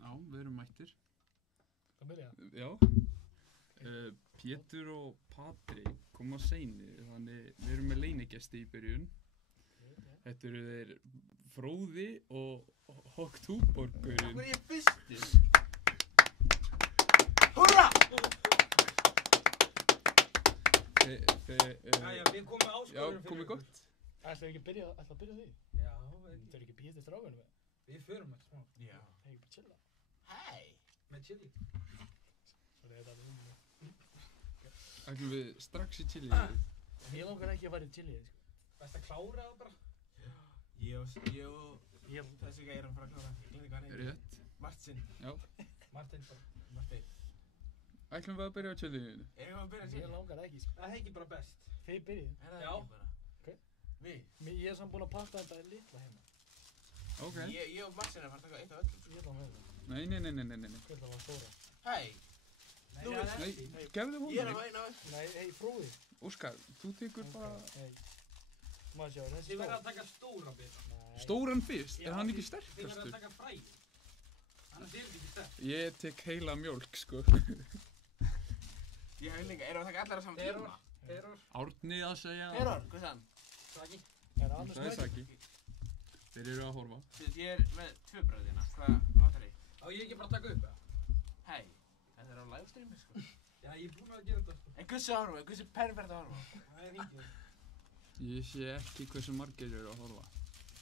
Já, við erum mættir. Það byrja? Já. Pétur og Patrik koma seinir, þannig við erum með leynigesti í byrjun. Þetta eru þeir Fróði og Hoktúborgurinn. Hvað er ég fyrstur? Hurra! Jæja, við komum með áskorun Já, komið gott. Ætlaðu ekki að byrja því? Já, Það er ekki býðið til strákunum. við förum þetta smá. Já. Það er ekki bara chilla. Hei! Með chili. Svo er þetta alveg Ætlum við strax í chili. Ég langar ekki að fara í chili, sko. Best að klára það bara. Ég og þessi gæri að fara að klára. Ég glemdi hvað hann heitir. Rétt. Martin. Já. Martin bara. Martin. Ætlum við að byrja á chiliinu. Erum við að byrja að Ég segja? langar ekki, sko. Það er ekki bara best. Þið byrjið. Er það Já. ekki bara? Ok. Við? Ég er samt búinn að patta þetta litla heima. Ok. Ég og Martin er að fara að taka eitt af öllum. Ég ætla að með það. Nei. Ég ætla að fá stóra. Hei! Nei, Nú það er Nei, ekki. gefðu Ég er að honum. fá eina af öllum. Nei, hei, Fróði. Óskar, þú tekur bara Hei. Má sjá, þessi Þið verða stór. að taka stóra bit. Nei. stóran fyrst. Já, Er hann ekki Þið verða sterkastur? að taka fræ. Annars er þetta ekki sterk. Ég tek heila mjólk, sko. Ég hef líka, erum við að taka allar á saman tíma? Error. Árni að segja. Error, hvað er það? Saki. Það er annars Það er mæti. Saki. Þeir eru að horfa. Ég er með tvö bröðina. Hvað vantar ég? Á ég ekki bara að taka upp það? Hei, þetta er á livestreami sko. Já, ég er búinn að gera þetta sko. En hversu að horfa? Hversu pervert að horfa? Það er hringið. Ég sé ekki hversu margir eru að horfa.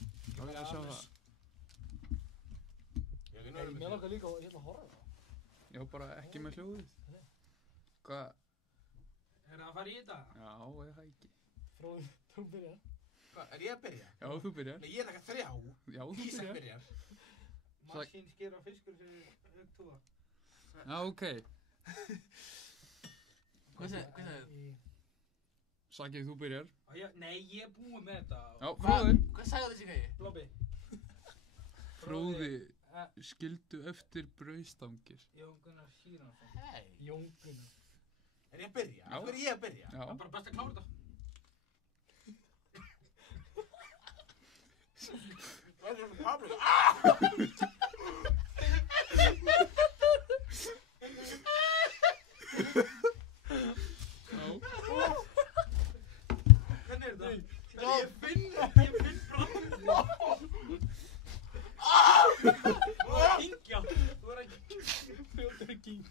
Já, ég að sjá það. Mér langar líka að hérna horfa. Já, bara ekki með hljóðið. Hvað? Er það að fara í þetta? Já, eða það ekki. Fróði, þú byrjar. Hvað, er ég að byrja? Já, þú byrjar. Nei, ég er taka þrjá. Já, þú Ísak byrjar. byrjar. Maskín skera fiskur fyrir högtúða. Já, ok. Hvað sagði? Saki, þú byrjar. Nei, ég er búinn með þetta. Já, Fróði. Hvað sagði þessi gæi? Blobbi. Fróði, skildu eftir brauðstangir. Jón Gunnar Sýransson. Hei. Jóngun. Er ég að byrja? Já. Af hverju er ég að byrja? Já. Það er bara best að klára þetta. Hvað er það paprika? Já. Hvernig er þetta? Já. Ég finn bráðum. Þú er að kynkja. Þú er að kynkja.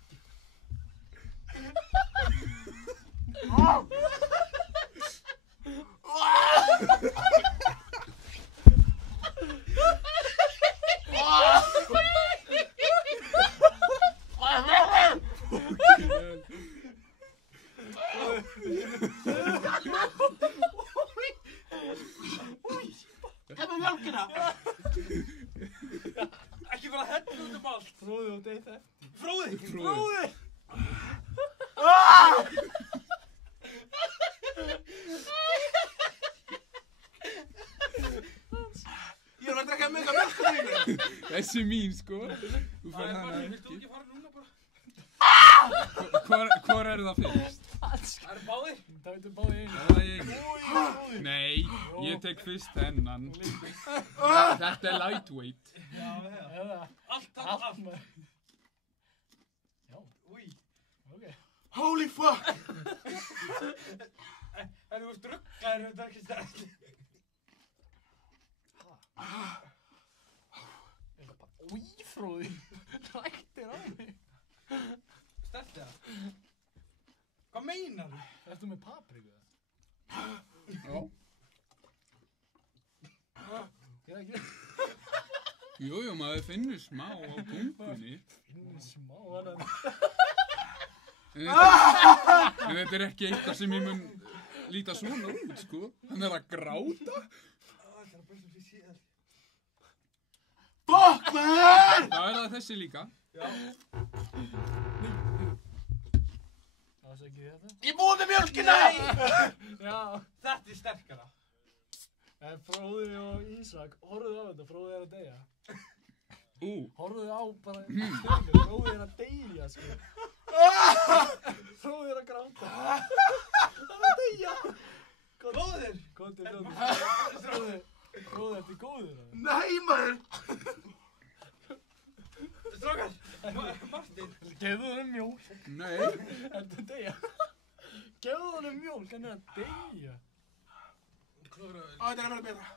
Hefur mjölkina? Ekki vera að hella út allt. Fróði og deyta. Fróði! Fróði. Ég er að drekka mjög af mjölkina mínu. Þessi er mín, sko. Þú Það fær er hana bara, viltu ekki. ekki fara núna bara? Hvor er það fyrst? Það eru báðir. Það veitum báði einu. Það er ég. Nei, ég tek fyrst hennan. Þetta er lightweight. Já, Eða. allt. maður. Já, Új. ok. Holy fuck! En þú veist ruggaðir þetta ekki sterk. Új, Fróði. Ræktir á mig. Sterkt það. Hvað meinar þú? Ertu með papriku? Já. Ég er ekki. Jú, maður finnur smá á tungunni. Finnur smá hana. En þetta er ekki eitthvað sem ég mun líta svona út, sko. Hann er að gráta. Það er bara sem ég sé það. Fuck man! Það er það þessi líka. Já. Það sé ekki þetta. Ég er búinn með mjölkina! Já. Þetta er sterkara. Fróði og Ísak, horfðu á þetta, Fróði er að deyja. Horfðu á bara stjórnir, Fróði er að deyja, sko. Fróði er að gráta. Það er að deyja. Góðir. Góði, Fróði, ertu góður? Nei maður! Strákar! Martin! Gefðu honum mjólk. Nei. Þetta er deyja. Gefðu honum mjólk, hann er að deyja. Þetta er að vera betra.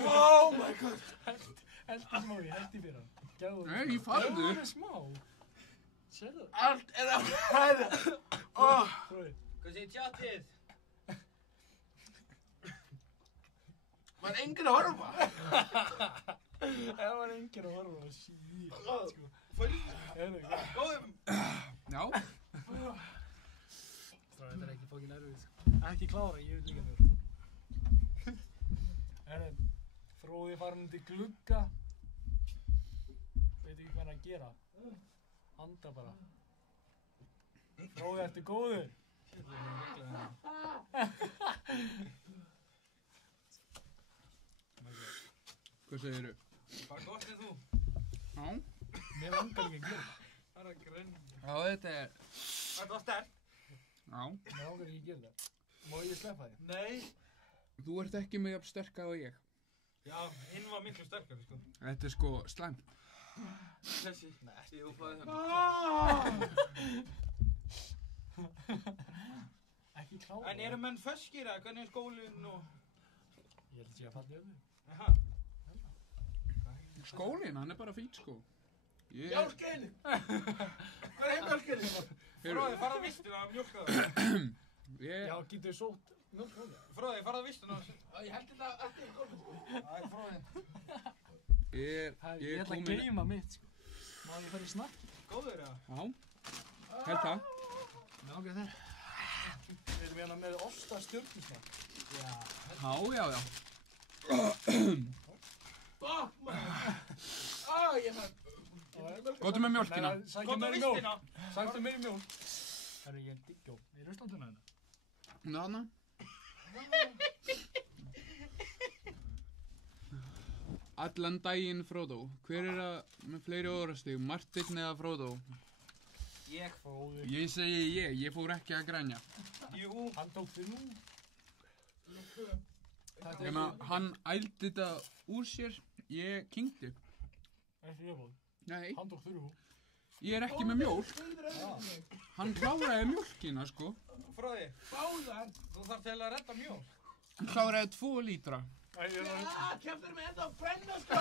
Oh my god! Heldi smá í, heldi fyrir hann. Gefðu honum Nei, smá. farðu. Gefðu honum smá. Sérðu? Allt er að vera. Fróði. Hvað segir tjatið? Var enginn að horfa? Það var enginn að horfa á shit, sko. Góðum. Já. Þetta er ekki fokkin erfið, sko. Ekki klára, ég veit líka þér. Fróði farin til glugga. Veit ekki hvað hann að gera. Anda bara. Fróði, ertu góður? Hvað segirðu? Bara gott en þú. Já. Mér langar ekki að gera það. Það er að grunn. Já, þetta er... Þetta var sterk. Já. Mér langar ekki að gera það. Má ég sleppa þig? Nei. Þú ert ekki með jafn sterka og ég. Já, hinn var miklu sterkari, sko. Þetta er sko slæmt. Þessi. Nei, ég hoppaði það. Ekki klára. En eru menn feskir eða hvernig er skólinn og... Ég held að ég að falla yfir. Aha. Skólinn, hann er bara fín sko. Mjólkin! Hvað er mjólkin? Fróði, farðu að vistina að mjólka það. Já, getur sótt mjólk á það? Fróði, farðu að vistina að... Ég held þetta ekki í gólfið. Æ, Fróði. Ég ætla að geyma mitt, sko. Má ég fara í snakk? Góður, eða? Já. Held það. Mér langar þér. Við erum hérna með osta stjörnusnakk. Já. Já. Fuck maður. Ég þarf... Góttu með mjólkina. Sækja Góð á meiri mjólk. vistina. Sækja meiri mjólk. Herru, ég er diggjó. Í Russlanduna hérna. Þarna. Allan daginn Frodo. Hver er að með fleiri orðastig? Martin eða Frodo? Ég. Fróði. Ég segi ég fór ekki að grænja. Jú. Hann tók þig nú. Hann ældi þetta úr sér, ég kyngdi. Ekki ég fóð. Nei, Hann tók þig nú. ég er ekki með mjólk. Hann kláraði mjólkina sko. Fróði, Báðar. þú þarf til að redda mjólk. Hann kláraði 2 lítra. Kæftur mig enda að brenna sko.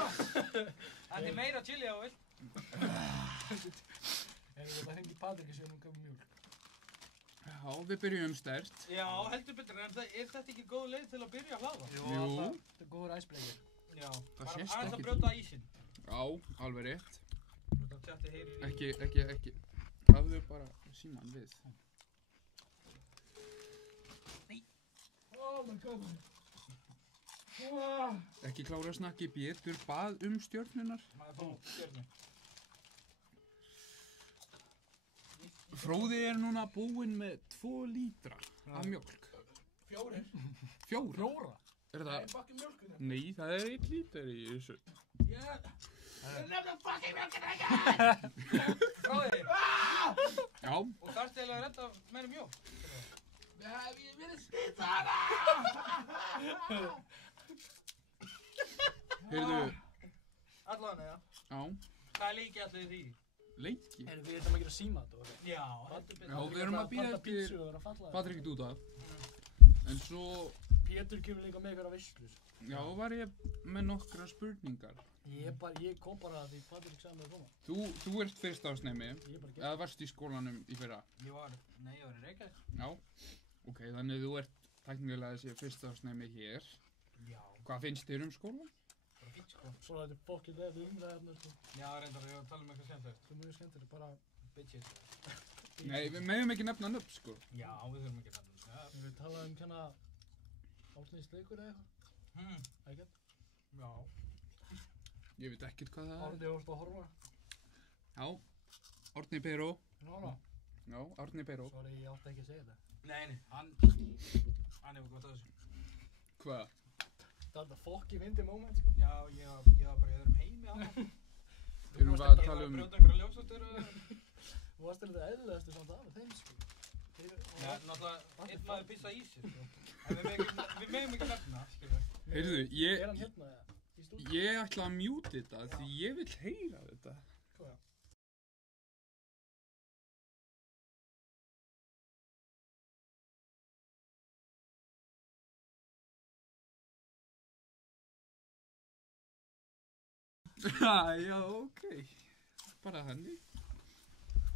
Þetta er meira chili á vill. En ég veit að hengi Patrik sér hún gaf mjólk. Já, við byrjum sterkt. Já, heldur betur, en er þetta ekki góð leið til að byrja að hlaða? Jú. Þetta er góður æsbreykir. Já, Það bara sést aðeins að ekki. brjóta ísinn. Já, alveg rétt. Tjatti heyrir í... Ekki. Hafðu bara síman við. Oh my god. Ekki klára snakki, Pétur bað stjörnunar. Maður fá stjörnu. Fróði er núna búinn með 2 lítra af mjólk. 4. 4? 4? Er það? Fucking mjólkina. Nei, það er 1 lítur í þessu. Það er nefnilega fucking mjólkina ekki! Fróði, Já, og þarf til að redda meira mjólk. Hef ég verið skýta hana? heyrðu, Allan, eða? já, Hvað líki allir því? leiki. Erum við þetta að gera símat og það? Já, Já, við erum að bíða eftir pítsu og það er að falla. Patrik út af. En svo, Pétur kemur líka með ykkur að veislu. já, var ég með nokkra spurningar. Ég kom bara að því Patrik sagði mig að koma. Þú ert fyrst ásnemi, Ég bara eða varst í skólanum í fyrra. ég var í Reykjavík. Já, ok, þannig þú ert tæknilega þessi fyrst ásnemi hér. Já, Hvað finnst þér um skólan? bara fínt sko. Svo þetta er fokkið leðið umræðarnar, sko. Já, reyndar, ég var að tala um eitthvað skemmtilegt. Það er mjög skemmtilegt, bara... Bitches. Nei, við meðum ekki nefna nöfn, sko. Já, við þurfum ekki að tala um það. Við höfum talað um hérna... Ásnýðsleikur eða eitthvað. Ekkert. Já. Ég veit ekkert hvað það er. Árni vorst að horfa. Já, Árni Peró. Nála. Já, Árni Peró. Sorry, ég átti ekki að segja þetta. Nei, hann hefur gott að þessu. Hvað? Það var þetta fokkið fyndi moment, sko. Já, ég var bara í öðrum heimi á það. Erum við að Ég var tala að um... brjóta einhverja ljósáttur og... Þú varst til þetta eðlilegastu samt af þeim, sko. Já, náttúrulega, einn maður pissa í sig, sko. En við megum ekki nefna, skilur. Heyrðu, Er hann hérna, eða? Í stúdíu? ég ætla að mjúti þetta því ég vil heyra þetta. Hvað? Já, ok. Bara þannig.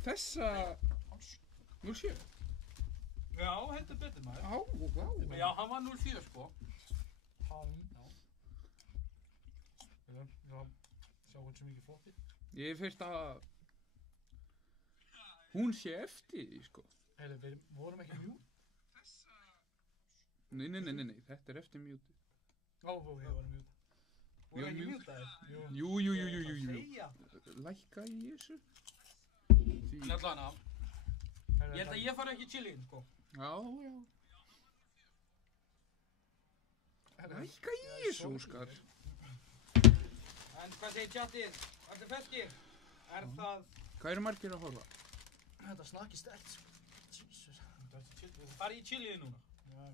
Þessa... 07. Já, heldur betur maður. Vá. Já, hann var 07 sko. Hann, já. Ég sjá hversu mikið flottir. Ég finnst að... Hún sé eftir því, sko. Við vorum ekki mjút. Nei, þetta er eftir mjútið. Við vorum mjút. Voru ekki mjútaðir? Jú. Segja. Lækka í þessu. Allavega. Ég held að ég fari ekki chillin, sko. Já. Lækka í þessu, Óskar. En hvað segir chatið? Allir feskir? Er það... Hvað eru margir að horfa? Þetta snakki stert, sko. Jesus. Farið í chillin núna? Já.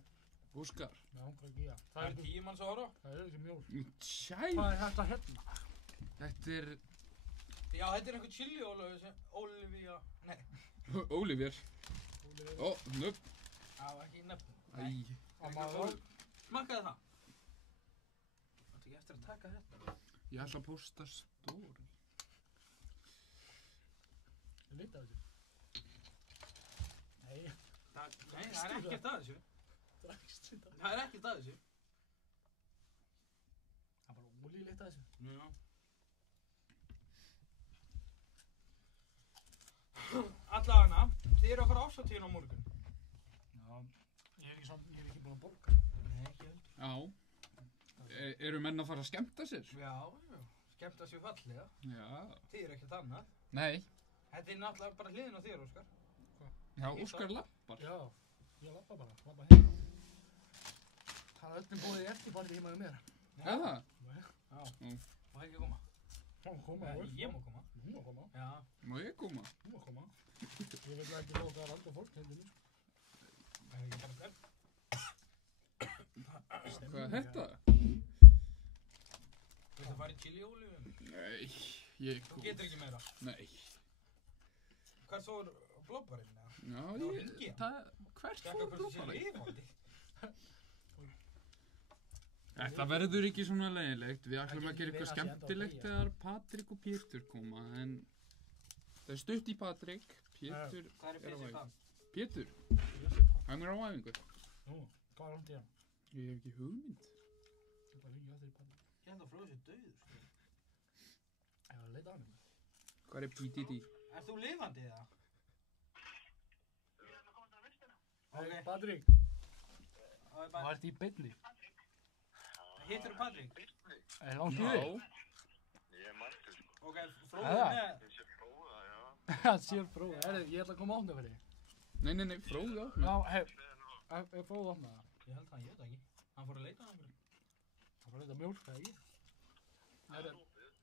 Óskar. Já, hvað ekki ég? Það er 10 manns að horfa? Það er ekki mjól. Tjæ. Hvað er þetta hérna? Þetta er... Já, þetta er einhver chili Olivia... Nei. Oliver. Ó, nöfn. Já, ekki nöfn. Æ. Smakkaði það? Það er ekki eftir að taka þetta. Ég ætla að posta story. Ég veit af þessu. Nei. Nei, það er ekkert að þessu. Drakst þetta. Það er ekkert að þessu. Það er bara ólíleitt að þessu. Já. Allavega, þið eru að fara ásatíðin á morgun. Já. Ég er ekki búinn að borga. Nei, ekki heldur. Já. Eru menn að fara að skemmta sér? Já. Skemmta sér fallega. Já. Þið eru ekkert annað. Nei. Þetta er náttúrulega bara hliðin á þér, Óskar. Já, Óskar lappar. Já. Ég lappa bara. Lappa heim. Það er öllum búið eftirparti heima með mér. Eða? Já. Má ekki koma? Má koma. Ég má koma. Hún má koma. Já. Má ég koma? Hún má koma. Ég vil ekki lóka að halda fólk hefði mér. Það er ekki bara hvern. Hvað er þetta? Þú ert að fara í chili ólífum? Nei, ég Þú getur ekki meira. Nei. Hvað svo er blóbarinn? Já, hringi hann. Hvert Sjekka fór hvort þú sé blóbarinn? lifandi. Þetta verður ekki svona leiðilegt. Við ætlum að gera eitthvað skemmtilegt þegar Patrik og Pétur koma, en það er stutt í Patrik. Pétur Hvað er fyrir það? Pétur, hann er á æfingu. Nú, hvað er hann til hann? Ég hef ekki hugmynd. Ég bara líka eftir í parti. Ég held að Fróði sé dauður. Ég var að leita á hann. Hvað er PDD? Er þú lifandi eða? Ok, Patrik. Það ert í beinni. Hittir þú Patrik? Er langt í þig? Ég er Markus. Ok, Fróði Eða? með... Ég sé Fróða, já. Það sér bróð. Ég ætla að koma á það fyrir þig. Nei, Fróði á. Já, hef bróð á það. Ég held að hann, ég veit ekki. Hann fór að leita á einhverjum. Það var eitthvað mjólk, það ekki?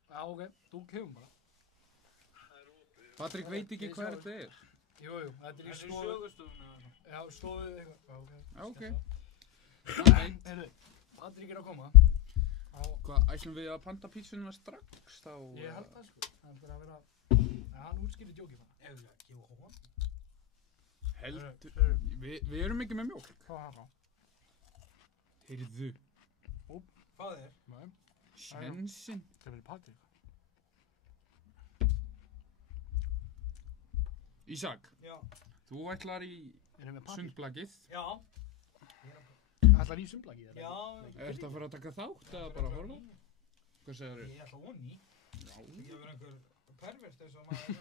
Já, ok, þú kemur bara. Patrik veit ekki hvað þetta er. Jú, þetta er í Þetta er stofu. sögustofuna. Já, stofu eitthvað. Já, ok. Heyrðu, Patrik er að koma. Hvað, ætlum við að panta pítsuna strax þá? Ég held það sko. Það er bara að vera... Hann útskýrði djókið bara. Ef við ekki gefa hún. Heldur. Við erum ekki með mjólk. Hvað hann þá? Heyrðu. Hvað er? Nei, Sjensinn. það verður Patrik. Ísak, Já. þú ætlar í Erum við Patrik? sundblakið. Já. Ætlar í sundblakið? Já. Ertu að fara að taka þátt eða bara að horfa? Hvað segir þau? Ég ætla voni. Já. Ég verður einhver pervert eins og maður.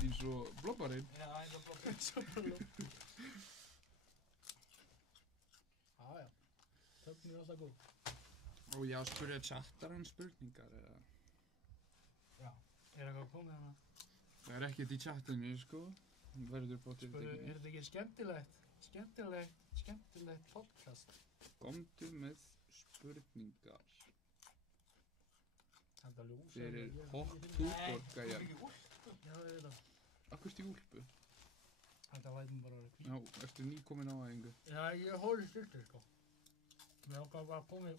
Eins og blobbarinn. Já, eins og blokk. Já. Töfnir er alltaf góð. Og ég á að spyrja chattar hann spurningar eða? Já. Er eitthvað komið hana? Það er ekkert í chattinu, sko. Það verður bótið Er þetta ekki skemmtilegt podcast? Komdu með spurningar. Þetta er ljósa. Fyrir Hoktúbor, gæjar. Já, ég veit það. Akkur ert í úlpu? Þetta lætum bara að vera Já, ertu nýkomin á æfingu? Já, ég hóli styrkir, sko. Mér okkar var komið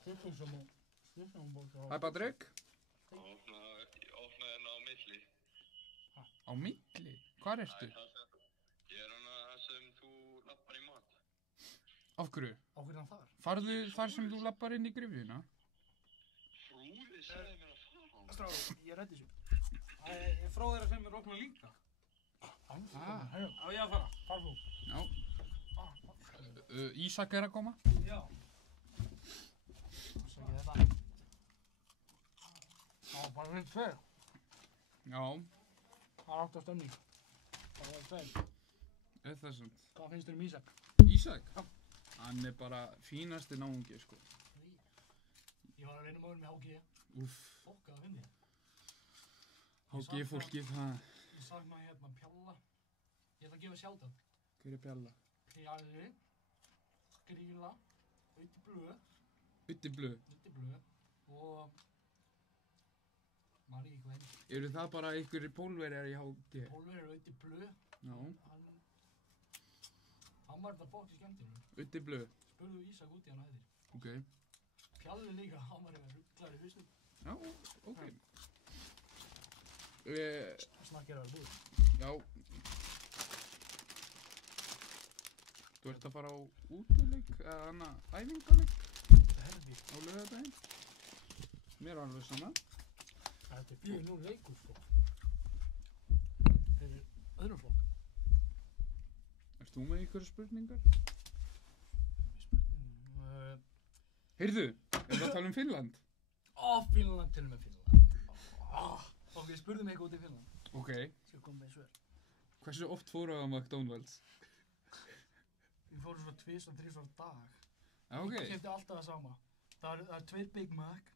styrkir sem og styrkir. Hæ, Patrik? Opnaði hérna á milli. Á milli? Hvar ertu? Ég er hana sem þú lappar í mat. Af hverju? Á hvernig hann þar? Farðu þar sem þú lappar inn í gryfjuna? Fróði sagði mér að fara. Stráður, ég reddi þessu. Fróði að segja mér opna líka. Á ég að fara? Far þú. Já. Ísak að koma. Já. Svo ekki þetta. Já, bara við tveir. Já. Það átt á stemning. Bara við tveir. Það sant. Hvað finnst þér Ísak? Ísak? Já. Hann bara fínasti náungi, sko. Ég var að reyna með HG. Úff. Fokka það finn ég. HG fólkið, það. Ég saknaði Pjalla. Ég ætla að gefa shoutout. Hver Bjalla? Pjalli, Grýla, Utti Blöð. Utti Blöð. Og maður ekki hvað henni. Eru það bara einhverjir pólverjar í HG? Pólverjar Utti Blöð. Já. Hann var þetta fokki skemmtilegur. Utti Blöð. Spurðu Ísak út í hann að þér. Ok. Pjalli líka, hann var eitthvað rugglar í hausnum. Já, ok. Snakkir að vera búið. Já. Þú ert að fara á útileik eða annað æfingaleik Herði. á laugardaginn? Mér er alveg saman. Þetta er 4-0 leikur, sko. Fyrir öðrum flokk. Erst þú með einhverju spurningar? Spurning. Heyrðu, erum við að tala um Finnland? Finnland til og með Finnland. Ok, spurðu mig eitthvað út í Finnland. Ok. Skal koma með svör. Hversu oft fóru á McDonald's? Við fórum svo 2 og 3 dag. Já, ok. Ég keypti alltaf það sama. Það er 2 Big Mac,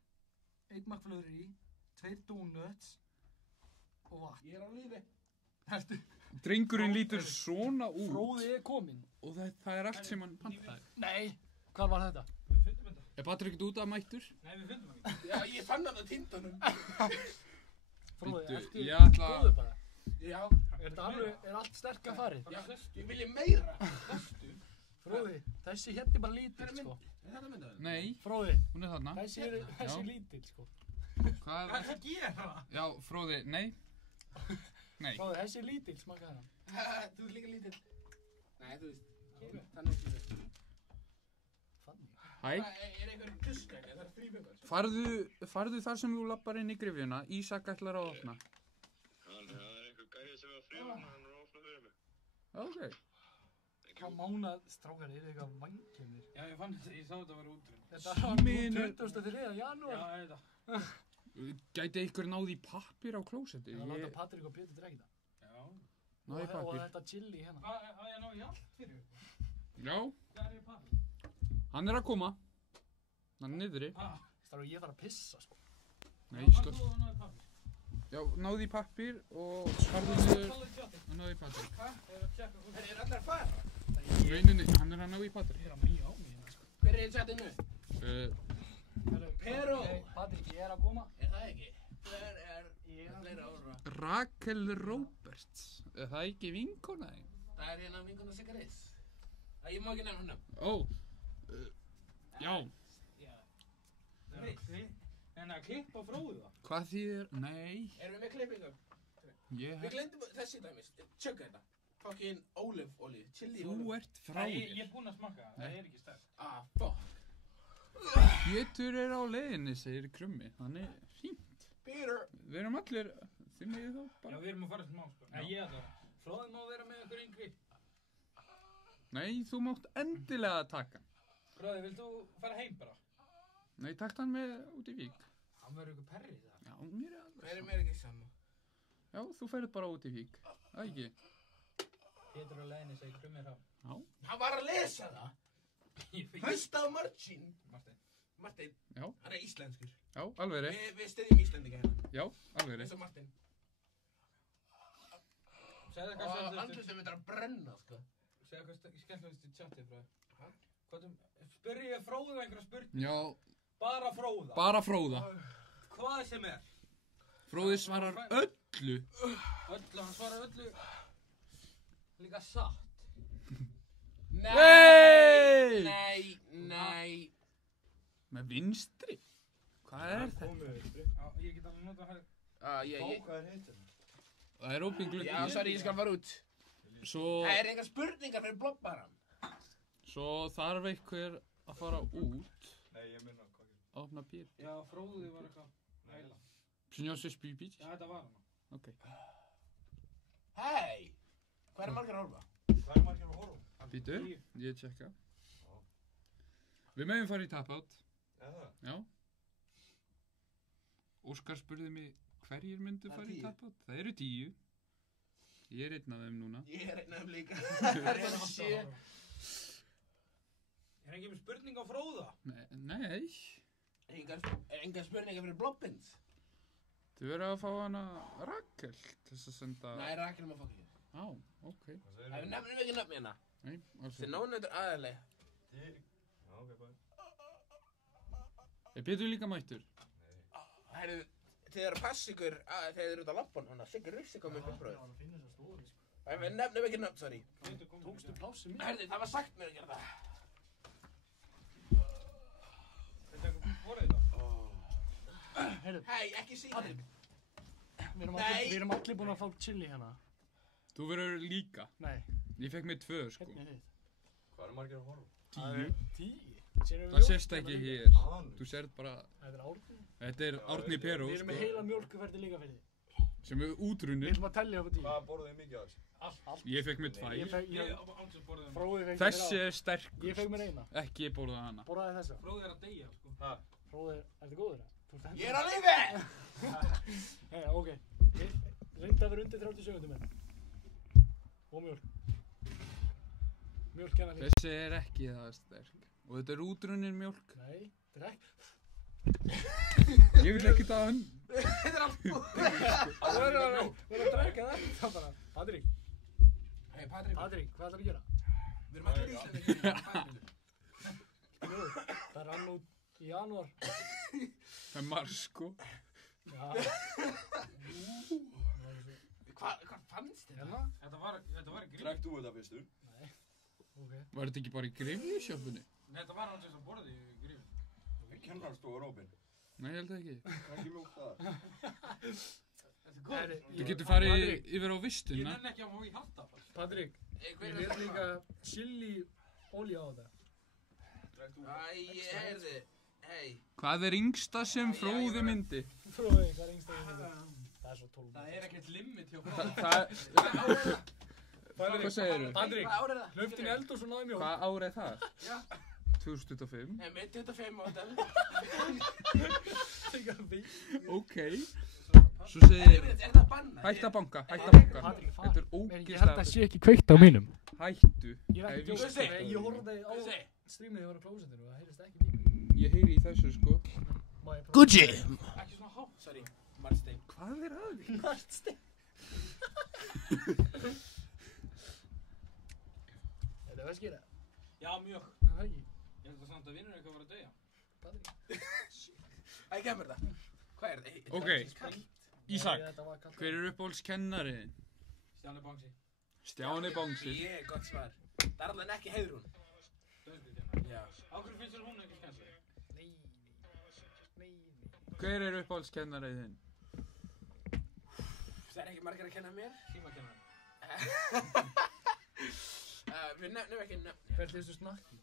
1 McFlurry, 2 donuts og vatn. Ég á lífi. Hættu. Drengurinn lítur svona út. Fróði komin. Og það er allt sem hann pantaði. Nei, hvað var þetta? Við fundum þetta. Er Patrik út af mættur? Nei, við fundum hann ekki. Já, ég fann hann á tindanum. Fróði, Bíddu, ertu ég ætla- góður bara? Já. Er allt sterk að farið? Já, ég vilja meira. Vestu. Fróði, þessi hérna er bara lítill, sko. Er þetta myndaður? Nei, Fróði, hún er þarna. þessi Já. lítill, sko. Hvað er það? gera? Já, Fróði, nei. Nei. Fróði, þessi lítill, smaka þennan. Þú ert líka lítill. Nei, þú veist. Þannig ekki þau. Fannig. Hæ. Það er einhver tuskæli, það er 3 fengar. Farðu þar sem þú lappar inn í gryfjuna. Ísak ætlar að opna. Það er einhver gæði sem var fríðan, hann er að opna fyrir mig. Ok. Hvað mánað strákar eru eitthvað vangkemir? Já, ég fann þetta, ég sá þetta að vera útrunn. Þetta var nú Síminn er- 23. janúar. Já, þetta. Gæti einhver náð í pappír á klósetti? Það láta Patrik og Pétur drekja það. Já. Náð í Og pappír. þetta chili hérna. Hvað, á ég að ná í allt fyrir ykkur? Já, Hvað er pappi? hann er að koma. Hann er niðri. Strákar, ég þarf að pissa, sko. Nei, Hvað slöpp. þú að ná í pappi? Já, náð í pappír og farðu niður Kallið tjátti. og náð í Patrik. Hvað? Er að tjekka hvað? Það er allar að fara. Rauninni, hann er að ná í Patrik. Ég er að mýja á mig hérna, sko. Hver er chatinu? Pero. Patrik, ég er að koma. Er það ekki? Hver er fleira ára? Rakel Roberts. Er það ekki vinkona þín? Það er hérna vinkona Sigris. Það ég má ekki nefna hana. Ó, já. Já. En að klippa Fróði það? Hvað þýðir? Nei, Erum við með klippingar? ég Við hef... glemdum þessi dæmis. Tjögga þetta. Fucking ólífolíu. Chili Þú ólíf. ert frá Nei, ég þér. er búinn að smakka það, það er ekki sterk. Fuck. Pétur er á leiðinni, segir Krummi. Hann er fínt. Peter. Við erum allir, þið megið þá Já, bara. við erum að fara smá, sko. Nei, ég ætla það. Fróði má vera með einhver yngri. Nei, þú mátt endilega taka hann. Fróði, vilt þú fara heim bara? Nei, takk hann með út í Vík. Hann verður ykkur perrið það. Já, mér er alveg Hver er saman. mér ekki saman? Já, þú ferð bara út í Vík. Það ekki? Pétur á leiðinni segir Krummi þá. Já. Hann var að lesa það. Ég finn Hausta á Martin. Martin. Martin. Já. Hann er íslenskur. Já, alveg rétt. Við styðjum Íslendinga hérna. Já, alveg Eins rétt. og Martin. Segðu Og hvað skemmtilegast andlustum þetta að brenna, sko. Segðu hvað skemmtilegast í chatið, Fróði. Spurði ég Fróða einhverja spurning? Já, Bara Fróða. bara Fróða. Hvað sem er. Fróði svarar öllu. Öllu, hann svarar öllu. Líka satt. Hey! Nei. Með vinstri? Hvað er þetta? Já, ég get alveg notað hæg. Það er opinn gluggi. Já, sorry, ég skal fara út. Svo, Það er engar spurningar fyrir blobbaran. svo þarf einhver að fara út. Nei, ég minna hvað ekki. Opna Pétur. Já, Fróði var eitthvað. Nei. Przyniosłeś Pilpić? Já, þetta var hana. Ok. Hei! Hvað margir að horfa? Hvað margir að horfa? Býtu, ég tjekka. Við megum fara í tap-out. Það? Já. Óskar spurði mig hverjir myndu fara í tap-out. Það eru 10. Ég er einn af þeim núna. Ég er einn af þeim líka. Er ekki með spurning á Fróða? Nei. Enga spurningar fyrir Blobbins. Þið verður að fá hana Rakel til þess að senda... Nei, Rakel má fokka hér. Á, ok. Það nefnum ekki nöfn hérna. Nei, Þið nónendur aðalega. Já, ok, bæ. Er Pétur líka mættur? Herru, þið eru að passa ykkur þegar þið eru út á lampun, þannig að Siggur Rissi kom upp í bröð. Það finnir þess að stóri, sko. Við nefnum ekki nöfn, sorry. Tókstu plásið mér? Herru, það var sagt mér að gera það. Þetta er vorið þetta? Heyrðu, Hei, ekki síðan. við erum allir búin að fá chili hérna. Þú verður líka. Nei, Ég fekk mér 2 sko. hvernig er þið? Hvað margir að horfa? 10. 10? Það sést ekki hér. Þú sérð bara... Þetta er Árni. Þetta er Árni Peró Við erum með sko. heila mjólkuferdi líka fyrir þið. Sem er Við útrunnur. ætlum að tellja upp á 10. Hvað borðuðu þið mikið af þessu? Allt. Ég fekk mér 2. Ég fekk Ángstins borðið Fróði fekk Þessi mér er sterkur. Ég fekk mér eina. Ekki borða hana. Borðaði þessa. Fróði er að deyja, sko. Fróði, ertu góður það? Ég er á lífi! Hei, ok. Reynda að vera undir 30 sekundum með. Og mjólk. Mjólk hérna líka. Þessi er ekki það sterk. Og þetta er útrunnin mjólk. Nei, þetta er ekki. Ég vil ekki það hann. Þetta er allt búið. Það verður að drekka þetta bara. Patrik, Hei, Patrik. Patrik, hvað ætlar að gera? Við erum allir Íslendingar. Það rann út í janúar. Það er mars sko. Já. Hvað fannst þér? Hérna? Þetta var í gríf. Drekkt þú þetta fyrstur? Nei. Ok. Var þetta ekki bara í grifjusjöfunni? Nei, þetta var Ángstins að borðið í gríf. Kennarstofur opinn. Nei, ég held ekki. Ekki mjólk það. Þetta er góð. Þú getur farið Patrik. yfir á Ég vistuna. nenni ekki að fá í halda. Patrik, Hver ég veit líka chili olía á þetta. Drekkt þú? Æ, ég heyrði. Hei. Hvað er yngsta sem Fróði myndi? Fróði, hvað er yngst að þetta? Það er svo 12. Það er ekkert limit hjá Fróði. Hvað segirðu? Patrik, Hvað ár er það? hlöftin eld og svo náði mjólk. Hvað ár er það? 2025. Með 25 átal. Ok. Svo segir... Er það bannað? Hætt að banka, hætt að banka. Patrik, far. Þetta er Ég held að ógeðslega... sé ekki kveikt á mínum. Hættu. Ég er ekki Ef djók. ég- Ég horfði á Guðsi. streamið þegar ég var á klósettinu og það heyrðist ekki mikið. Ég heyri í þessu sko. Má ég prófa? Gucci. Ekki svona hátt. Sorry, Marstein. Hvað er að því? Marstein. Er það veskir það? Já, mjög. Það er ekki. Ég held að samt að vinnur eitthvað var að deyja. Patrik. Æ, kemur það. Hvað er það? Ok. Ísak, Þetta var kallt. hver er uppáhaldskennariðin? Stjáni Bangsi. Stjáni Bangsi. Ég, gott svar. Það er alveg ekki Heiðrún. Döðskrifjana. Já. Á hverju finnst þér hún ekki skemmtileg? Nei. Hver er uppáhaldskennariðin? Það er ekki margir að kenna mér. Tímakennar. Við nefnum ekki nöfn. Hvert listu snakki?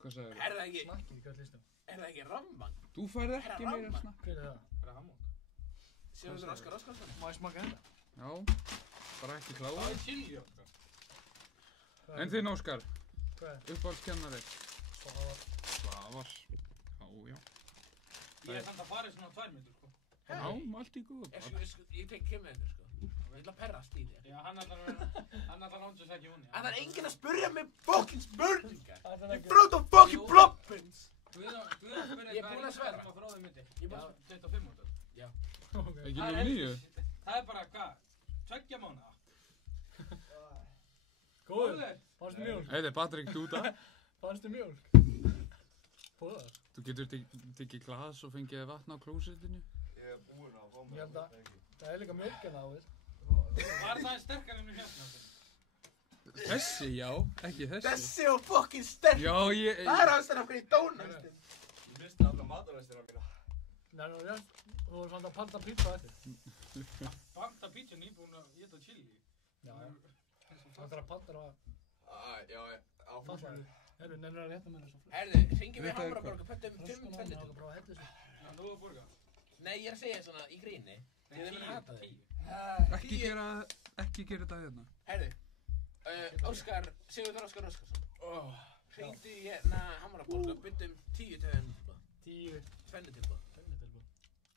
Hvað sagður? Er það ekki, Snakki, hvert listu? er það ekki Ramman? Þú færð ekki meira snakk. Hver er það? Er það Hammond? Sigurður Óskar Óskarsson. Má ég smaka þetta? Já, bara ekki Það kláða. er chili okkar. En þinn Óskar, Hvað er? uppáhaldskennari? Svavar. Svavar. Já, já. Ég er samt að fara í svona 2 mínútur, sko. Já, allt í góð. Ég tek kemur sko. Ég ætla að perrast í þér. Já, hann ætlar Ángstins ekki húnni. Það er enginn að spurja mig fucking spurningar. Það er Ég ekki. brót á fucking Blobbins. Þú veist að spyrja Ég er búinn að svara. hvað Fróði myndi. Ég er búinn að 25 mínútur. Ok. Ekki nú 9. Það er bara, hvað? 2 mánuða. Góður. Fannstu mjólk? Heiði, Patrik Dúta. Fannstu mjólk? Bóðar. Þú getur tekið glas og fengið vatn á klósettinu. Ég er búinn að fá Ég mér. held að það er líka mjólk en það, veist. Var það sterkar enn hérna? Þessi, já, ekki þessi. Þessi og fucking sterk. Já, ég... Það er ástæðan af hverju ég dónast. Ég misti alla matarvæstina mína. Nei, nú, já. Þú voru samt að panta pizza eftir. Banta pítja nýbúin að geta chili. Já, já. Það þarf að panta það. Já, á Fattaði. Herru, nennir að rétta mér þessu. Herðu, hringjum við Hamraborg og pöntum 5 Það tvennitum. var bara að hella þessu. Já, nú að borga. Nei, ég er að segja svona í gríni. Þið mun hata þig. Ekki gera þetta hérna. Heyrðu, Óskar, Sigurður Óskar Óskarsson. Hringdu í hérna Hamraborg og byttum 10 töðuntilboð. 10 Tvennutilboð.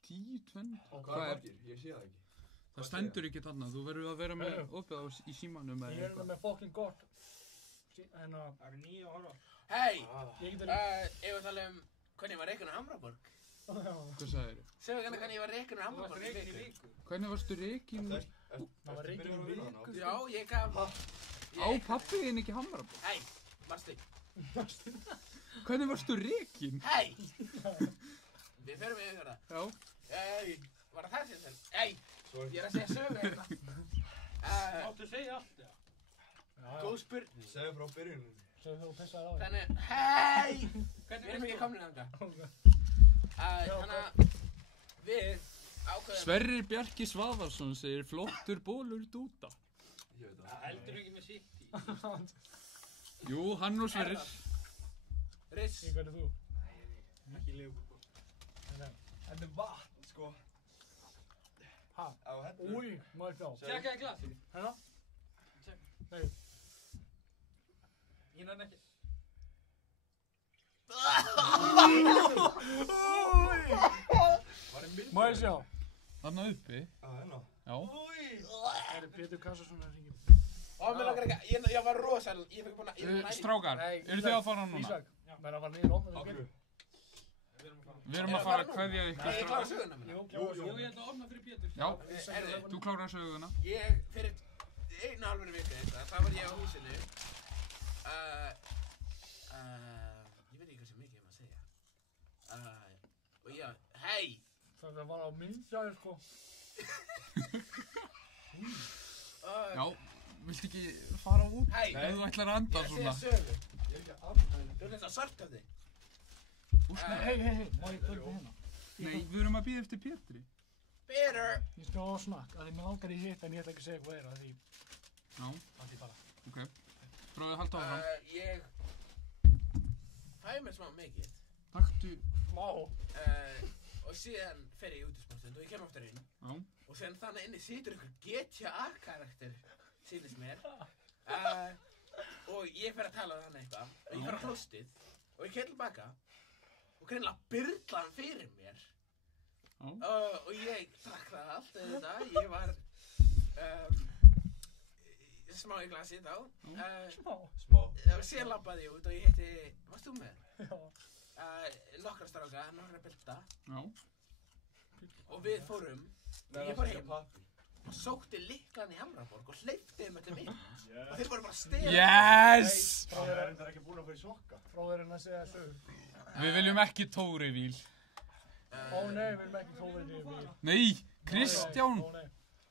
10 tvenn? Hvað er margir? Ég sé það ekki. Það stendur ekki þarna, þú verður að vera með opið í símanum eða Ég er með fucking gott. Það eru 9 að horfa. Hei, Ég get ef við tala hvernig ég var reikinn á Hamraborg. Hvað sagðir þið? Segðu hvernig ég var reikinn á Þú varst Hamraborg í reikinn í viku. viku. Hvernig varstu reikinn? Það var reikinn í viku. Já, ég gaf... Á pabbi þinn ekki Hamraborg? Hei, varstu. Hvernig varstu reikinn? Hei! Við förum yfir það. Já. Var það sem þenn? Hei! Ég er að segja sögu hérna. Máttu segja allt, já. Góð spurning. Segðu frá byrjunum. Svo þú pissaði á þig. Þannig, hei! Við erum ekki komnir þangað. Þannig að við ákveðum... Sverrir Bjarki Svavarsson segir flottur bólur dúta. Ég veit það. Heldur ekki með sitt í. Jú, hann og Sverrir. Riss. Í hvernig þú? Ekki Leopold. Þetta er vatn, sko. Ha? Á hendur. Úi, maður sjá. Tjekkaði glasið. Hérna? Nei. Ég nann ekki. Maður sjá. Þarna uppi. Á hennar. Já. Það er Pétur Kassarsson að ringja. Ó, mér langar ekki, ég var rosal, ég fikk búin að... Strákar, eru þið að fara núna? Ísak, menn að fara niður opna þig Pétur. Við erum að fara að kveðja ykkur. Nei, ég klára söguna minna. Jú, ég ætla að opna fyrir Pétur. Já, Herðu, þú klárar söguna. ég, fyrir 1,5 viku eitthvað, þá var ég á húsinu. Ég veit ekki hversu mikið ég maður að segja. Og já, hei! Það var á myndjaði sko. Já, viltu ekki fara út? Hei! Ef þú ætlar að anda Ég er svona. að segja sögu. Ég er ekki að afnæða. Þú er þetta svart af þig. Hei, má ég börja hérna? Nei, við erum að bíða eftir Pétri. Peter! Ég skal á snakk, að þið mig langar í hitt en ég ætla ekki að segja hvað er að því Já, að því bara. ok. Prófið að halda áfram. Ég fæ mér smá mikið. Taktu. Má. Og síðan fer ég út í smástund og ég kem aftur inn. Já. Og síðan þannig inni situr einhver GTA-karakter, sýnist mér. Og ég fer að tala við hann eitthvað. Og ég fer á klóstið. Og ég kem tilbaka. Og greinilega byrla hann fyrir mér. Já. Og ég drakk það allt auðvitað. Ég var smá í glasið þá. Smá. Smá. Og síðan labbaði ég út og ég hitti, varst þú með? Já. Nokkra stráka, nokkra pilta. Já. Og við fórum, ég fór heim og sótti lyklan í Hamraborg og hleypti þeim öllum inn. Og þeir voru bara að stela. Yes! Það er enda ekki búin að fara í sokka. Fróðurinn að segja sög. Við viljum ekki Tórivíl. Ó nei, við erum ekki tóðinni við. Nei, Kristján. Ó nei.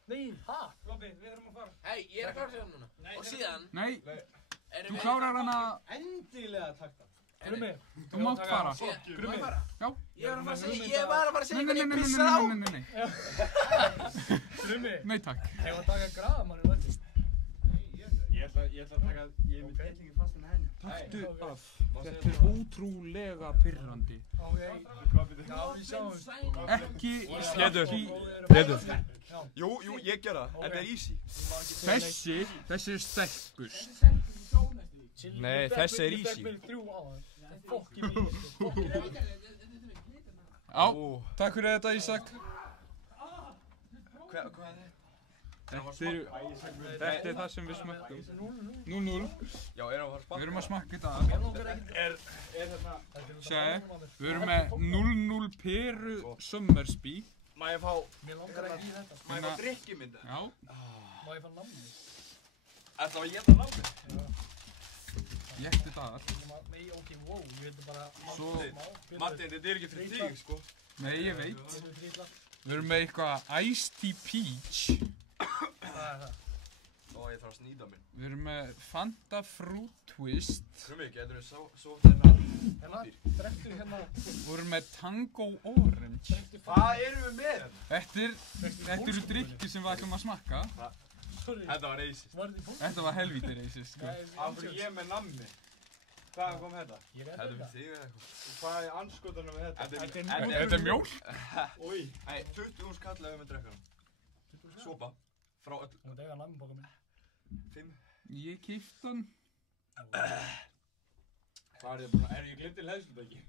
Nei, hæ? Lobby, við þurfum að fara. Hei, ég er að klára sig núna. Og síðan Nei, erum þú við... klárar hana. Endilega takk það. Grummi. Þú mátt fara. Grummi. Já. Ég var að fara að segja, ég var að fara að segja Nei, hvernig ég nei, pissaði á. nei. Grummi. Nei, takk. Hefur að taka graðamann í völdin. Ég ætla að taka, ég er með tellingin fast með henni. Taktu af. Þetta er ótrúlega pirrandi. Ok. Hvað byrðu? Já, við sjáum. Ekki. Pétur. Jú, ég gera það. Þetta er easy. Þessi er sterkust. Nei, þessi er easy. Ég fekk 3 á það. Fokkin easy. Fokkin easy. Já, takk fyrir þetta Ísak. Hvað er Þetta er það sem við smakkum. 0-0. Já, erum við að fara að Við spaka? erum að smakka þetta. Er þetta... Sjáðu, við erum með 0-0 peru Summersby. Má ég fá... Mér langar ekki í þetta. Má ég fá drikki mynda? Já. Má ég fá namni? Ætla að geta námi? Jétti dagar. Nei, ok, wow. Ég vildi bara... Svo- Martin, þetta er ekki fyrir þig, sko. Nei, ég veit. Þetta er trítla. Við erum með eitthvað Iced Tea Peach. Hvað er það? Ó, ég þarf að snýta minn. Við erum með Fanta Fruit Twist. Krummi, getur við svo hérna... Hérna, drektu hérna. Við erum með Tango Orange. Hvað erum við með? Þetta eru drikkir sem við ætlum að smakka. Sorry. Þetta var racist. Var þetta í fólk? Þetta var helvíti reisist, sko. Nei, Af hverju ég með nammi? Hvað kom þetta? Ég er Þetta þetta. þig eða eitthvað. Hvað er anskotanum með þetta? Þetta er mjólk. Úi. Nei, 20 skall ef við með drekka hana. Sopa. Frá öll. Þú mátt eiga namnboka minn. 5. Ég keypti hann. Hvað er ég búinn að... ég glemt til hlæðslutæki?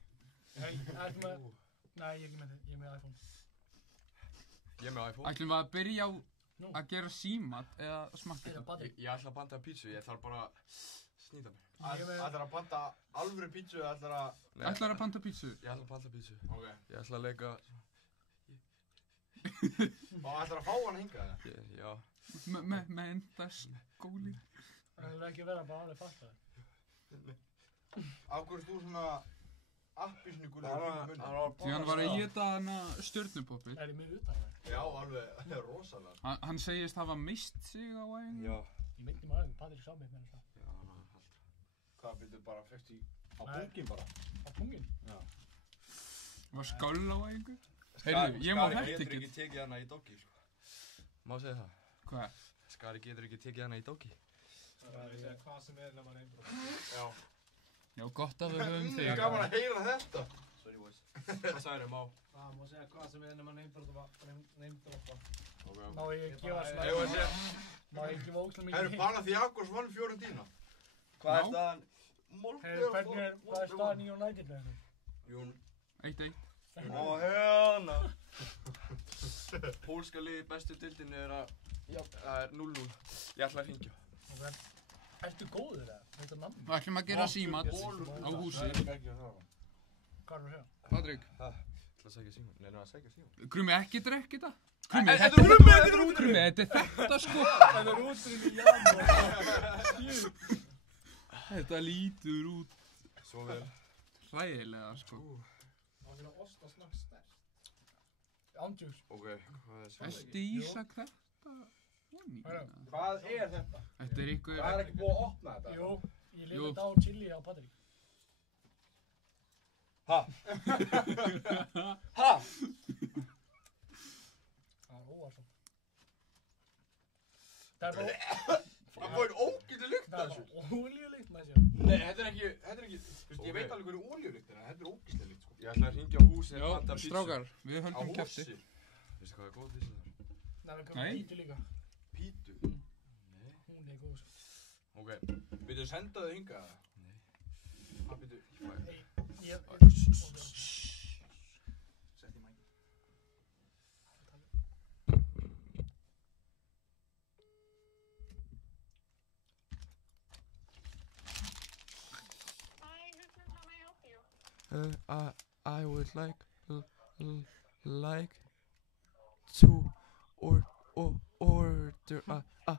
Nei, ég er ekki með þig. Ég er með iPhone. Ég er með iPhone. Ætlum við að byrja á að gera símat eða smakka þetta? Ég ætla að panta pítsu, ég þarf bara að snýta mér. Ætlar að panta alvöru pítsu eða ætlar að... Ætlar að panta pítsu? Ég ætla að panta pítsu. Ok. Ég ætla að leika... Og ætlar að fá hann hingað eða? Já. Með enda skóli. Það er ekki verið að bara alveg fatta það. Af hverju þú svona appisnugul eða fyrir munni? Því hann var að éta hana stjörnupoppið. Er ég með utan það? Já, alveg rosalega. Hann segist hafa mist sig á æfingu. Já. Ég myndi maður að Patrik sá mig með þess að. Já, hann var alltaf. Hvað byrjuðu bara fyrst í... á pungin bara? Á pungin? Já. Var skáll á æfingu. Heyrðu, ég má hægt Skari getur ekki. ekki tekið hana í doggi, sko. Má segja það? Hvað? Skari getur ekki tekið hana í doggi. Það er hvað sem er nema neimbróð. Já. Já, gott að við höfum Ég þig. er gaman að heyra þetta. Sorry boys. Hvað sagður þau, Má? Það má segja hvað sem er nema neimbróð. Má ég gefa svona... Ég var að segja... Má ég gefa óslega mikið Herru, Panathinaikos vann Fiorentina. Hvað er staðan? Herru, hvað er staðan í United með þetta? Jún. 1-1. Ó, hérna. Pólska liði bestu dildinni er að... Já, það er 0-0. Ég ætla að hringja. Ertu góður eða? Þetta er namn? Við ætlum að gera símat á húsi. Hvað er það að segja? Patrik. Ég ætla að segja síma. Nei, að segja síma. Krummi, ekki drekk þetta. Krummi, þetta er útrými, þetta er þetta sko. Það er útrými í janúar. Þetta lítur út Svo vel. hræðilega sko. Það er að osta snakk sterkt. Andjús. Ok, hvað er svo? Ætti Ísak þetta? Hvað er þetta? Þetta er ykkur... Það er ekki búið að opna þetta. Jú, ég lifði Jú. þetta á chili á Patrik. Ha? Ha? Það er óvarsamt. Það er bara... Það var ógæti lykt af Það þessu. er bara ólíulykt með sér. Nei, þetta er ekki, þú veist, ég veit alveg hverju ólíulykt er, en þetta er ógæslega lykt, sko. Ég ætla að hringja á húsi Já, strákar, við Á höldum kæfti. húsi? Veistu hvað er góð pizza þar? Nei, við Nei. komum pítu líka. Pítu. Nei. Hún er góð. Ok. Byrjuðu að senda þau hingað? Nei. Hvað byrjuðu? Ég... Sett í mæk. I would like to order a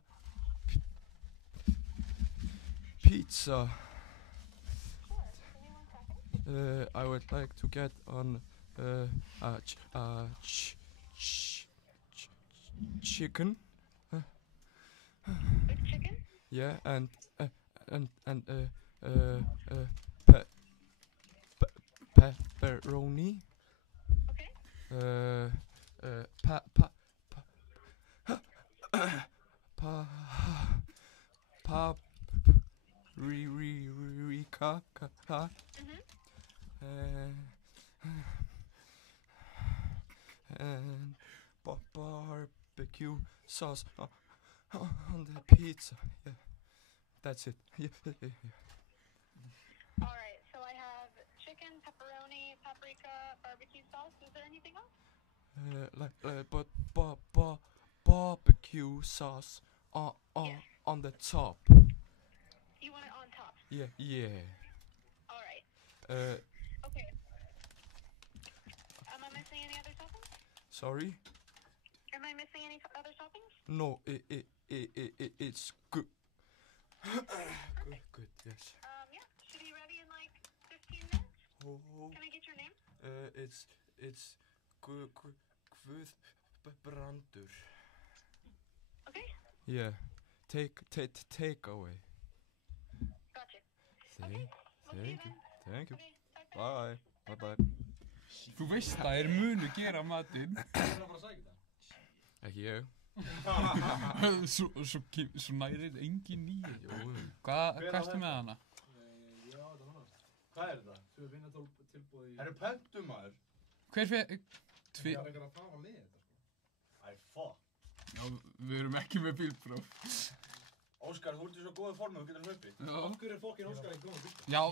pizza. I would like to get on chicken. With chicken? Yeah, and pepperoni. Okay. Paprika. And barbecue sauce on the pizza. Yeah, that's it. Yeah. All right. So I have chicken, pepperoni, paprika, barbecue sauce. Is there anything else? But barbecue sauce on the top. You want it on top? Yeah. All right. Okay. Am I missing any other toppings? Sorry? Am I missing any other toppings? No, it's good. Good, yes. Yeah. Should be ready in like 15 minutes. Oh, Can I get your name? it's Guðbrandur. Okay. Yeah, take away. Gotcha. Thank We'll see you you. then. Thank you. Okay. Bye. Þú veist það er munu gera matinn. Það er bara að sækja það. Ekki ég. Svo nærið engin nýju. Jú. Hvað ertu með hana? Já, það var Hvað er þetta? 2 vinnatilboð í... Það eru pöntum maður. Hver fyrir... Það er ekki að fara með þetta sko. Æ, fuck. Já, við erum ekki með bílpróf. Óskar, þú ert í svo góða formu, þú getur hlaupið. Já. Af hverju er fokkin Óskar ekki komið bílpróf? Já.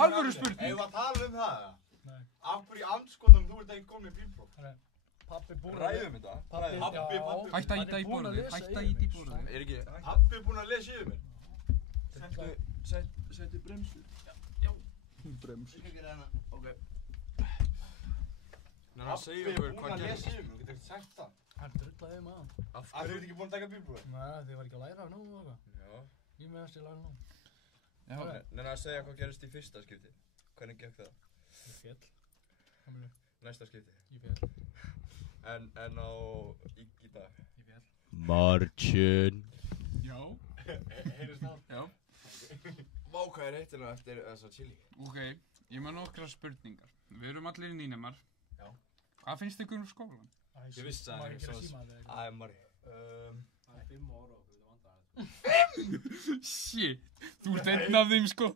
Alvöru spurning. Eigum við að tala um það? Nei. Af hverju í andskotanum þú ert ekki komið bílpróf? Pappi búinn að... Ræðum þetta. Pappi. Hætta að íta í borðið. Hætta að íta í borðið. Er ekki... Pappi búinn að lesa yfir mér. Settu bremsu. Já. Bremsu. Ég skal gera hérna. Ok. Pappi er búinn að lesa yfir mér, þú getur ekkert sagt það. Hann drullaði með hann. Af hverju ert ekki búinn að taka bílprófið? Nei, þið var ekki að læra nú og eitthvað. Já. Ég meðast ég læra nú. Já. Nenna að segja hvað gerist í fyrsta skipti. Hvernig gekk það? Ég féll. Næsta skipti. Ég féll. En á í dag. Ég féll. Marcin. Já. Heyrðist það? Já. Vá, hvað er heitina eftir þessa chili? Ok, ég með nokkra spurningar. Við erum allir nýnemar. Já. Hvað finnst ykkur um skólan? Ég vissi það ekki svo. Æ, Mari. Það er 5 ára og við vandrar þetta. Shit, þú ert einn af þeim sko.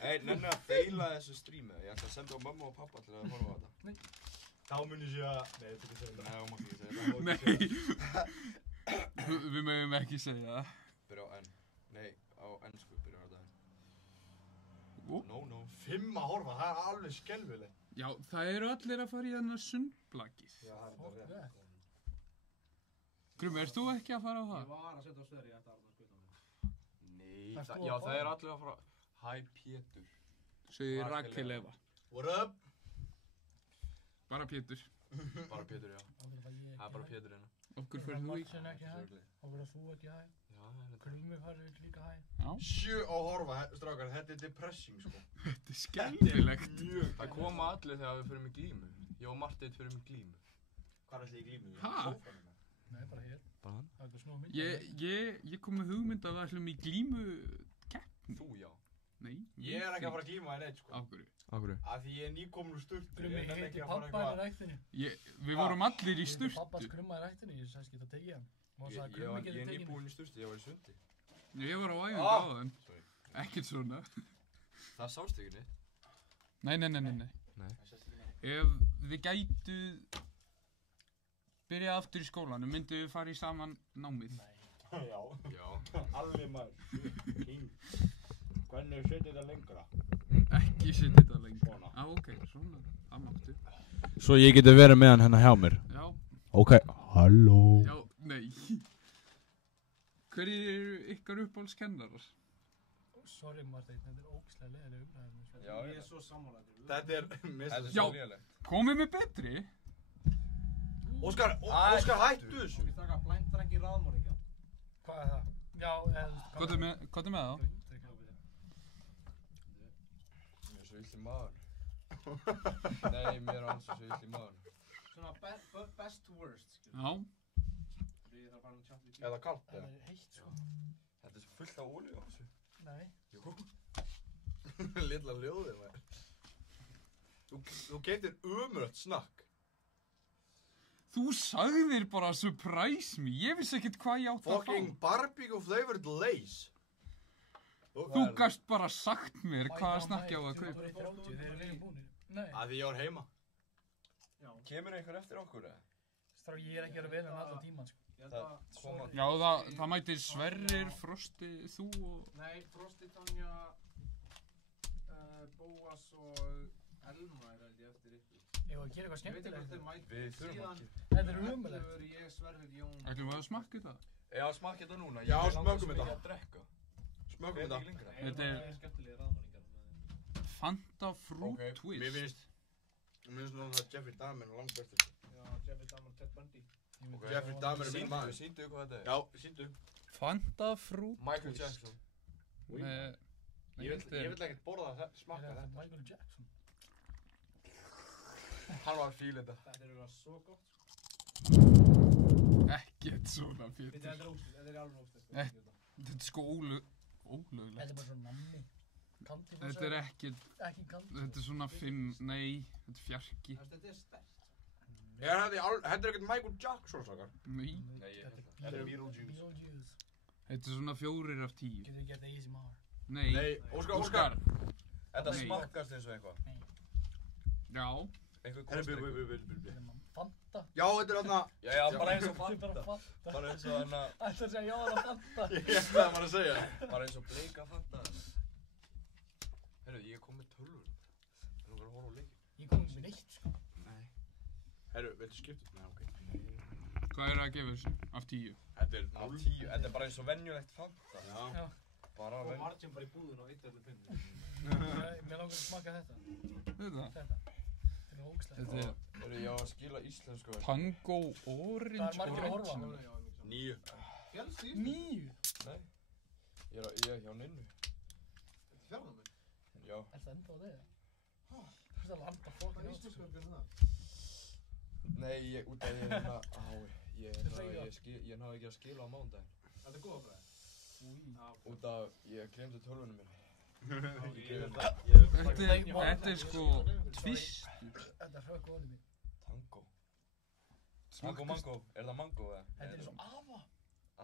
Ei, nenni að feila þessu strími. Ég ætla að senda á mamma og pappa til að horfa á þetta. Nei. Þá mun ég segja... Nei, þú getur segja það. Nei, þú mátt ekki segja það. Nei. Við mögum ekki segja það. Byrja á N. Nei, á ennsku byrja á þetta N. No. 5 að horfa, það er alveg skelfilegt. Já, það eru allir að fara í þennan sundblakið. Já, það er bara rétt. Grumi, ert þú ekki að fara á það? Ég var að setja á stöður, ég ætti að skauta mig. Nei, já, það er allir að fara... Hæ, Pétur. Segði Rakel Eva. What up? Bara Pétur. Bara Pétur, já. Það er bara Pétur hérna. Okkur fyrir þú ekki. Okkur að þú ekki hæ. Grumi farið líka hæ. Já. 7 að horfa, strákar, þetta er depressing sko. Þetta er skemmtilegt. Það koma allir þegar við fyrir með glímu. Ég og Marteinn fyrir með glímu. Hvað er allir í glímu? Hæ? Nei, bara hér. Bara hann? Það er snúa mynd. Ég kom með hugmynd að það ætlum í glímu keppni. Þú, já. Nei. Ég er ekki að fara að glíma þér neitt sko. Af hverju? Af hverju? Af því ég er nýkomin úr sturtu. Grumi heiti pappa í ræktinni. Við vorum allir í sturtu. Pappa skrumma í ræktinni, ég sagðist geta tekið hann. Ég er nýbúinn í sturtu, ég var í sundi. Ég var á æfingu áðan. Ekkert svona. Það sást ekki neitt. Nei. Nei. Ef þið gætu byrjað aftur í skólanum, myndu við fara í saman námið? Nei. Já. Já. Alveg maður. King. Hvernig setja þetta lengra? Ekki setja þetta lengra. Ok, svona. Það máttu. Svo ég geti verið með hann hérna hjá mér? Já. Ok. Halló. Já, nei. Hverjir eru ykkar uppáhaldskennarar? Sorry Marteinn, þetta er ógeðslega leiðileg umræða. Já, ég er svo sammálaður. Þetta er Já, komið með betri. Óskar, hættu þessu. Við taka blændrengi raðmóringja. Hvað er það? Já, Hvað er með það? Mér er svo ill í maður. Nei, mér er alls svo ill í maður. Svona best to worst, skilur. Já. Eða kallt, það er heitt, sko. Þetta er svo fullt af olíu á þessu. Nei. Jú. Lilla ljóðið, maður. Þú getur umrögt snakk. Þú sagðir bara surprise me. Ég vissi ekkert hvað ég átt að fá. Fucking barbecue flavored Lays. Þú gast bara sagt mér hvaða snakk ég á að kaupa. Nei. Að því ég var heima. Kemur einhver eftir okkur, eða? Strá, ég er ekki að vera vel en allan tíman, sko. Já, það mæti Sverrir, Frosti, þú og... Nei, Frosti, Tanja, Bóas og Elma er held ég eftir ykkur. Ég var að gera eitthvað skemmtilegt. Við þurfum ekki. Þetta er umöðlegt. Ég, Sverrir, Jón... Ætlum við að smakka þetta? Já, smakka þetta núna. Já, smökkum þetta. Ég er að drekka. Smökkum þetta. Þetta er... Fanta Fruit Twist. Mér finnst núna það Jeffrey Dahmer langt bestur. Já, Jeffrey Dahmer, Ted Bundy. Jeffrey Dahmer er minn maður. Sýndu hvað þetta er. Já, sýndu. Fanta Fruit Twist. Michael Jackson. Ég vil ekkert borða það, smakka þetta. Michael Jackson. Hann var að fíla þetta. Þetta er alveg svo gott. Ekkert svona, Pétur. Þetta er alveg óstætt. Þetta er sko ólöglegt. Þetta er bara svona nammi. Þetta er ekki kanti. Þetta er svona 5, nei, þetta er fjarki. Þetta er sterkt. Þetta er ekkert Michael Jackson, sakar. Nei. Þetta er Beetlejuice. Þetta er svona 4 af 10. Getur við gert ASMR? Nei. Óskar. Þetta Nei. smakkast eins og eitthvað. Já. Eitthvað Herru, kostleikur. Fanta. Já, þetta er þarna. Já, bara eins og Þetta er bara Fanta. Fanta. Bara eins og þarna. Ætla að segja já það Fanta. Ég ætlaði bara að segja. Bara eins og bleika Fanta. Herru, ég kom með tölvun. Það er að horfa á leik. Ég kom ekki með neitt, sko. Nei. Herru, viltu skipta? Nei, ok. Hvað er að gefa þessu af 10? Þetta er Af 10. Þetta er bara eins og venjulegt Fanta. Já. Bara Og venjulegt. Margin bara í búðinu og 1 öllu pinni. Mér langar að smaka þetta. Þetta? Þetta er ógeðslegt. Þetta er Herru, ég á að skila íslensku. Tango Orange Það er margir að horfa á. 9. Fjallst í 9. Nei. Ég er hjá Ninnu. Þetta er fjárnámi. Já. Er það enda á þig? Þú veist að landa fólk Hvað er íslensku fyrir það? Nei, út af ég ég náði ekki að skila á mánudaginn. Þetta er góða fræði. Út af ég glemdi tölvunum minni. Þetta er sko tvistur. Þetta er högg og mér. Tango. Tango mango. Er það mango eða? Þetta er eins og afa.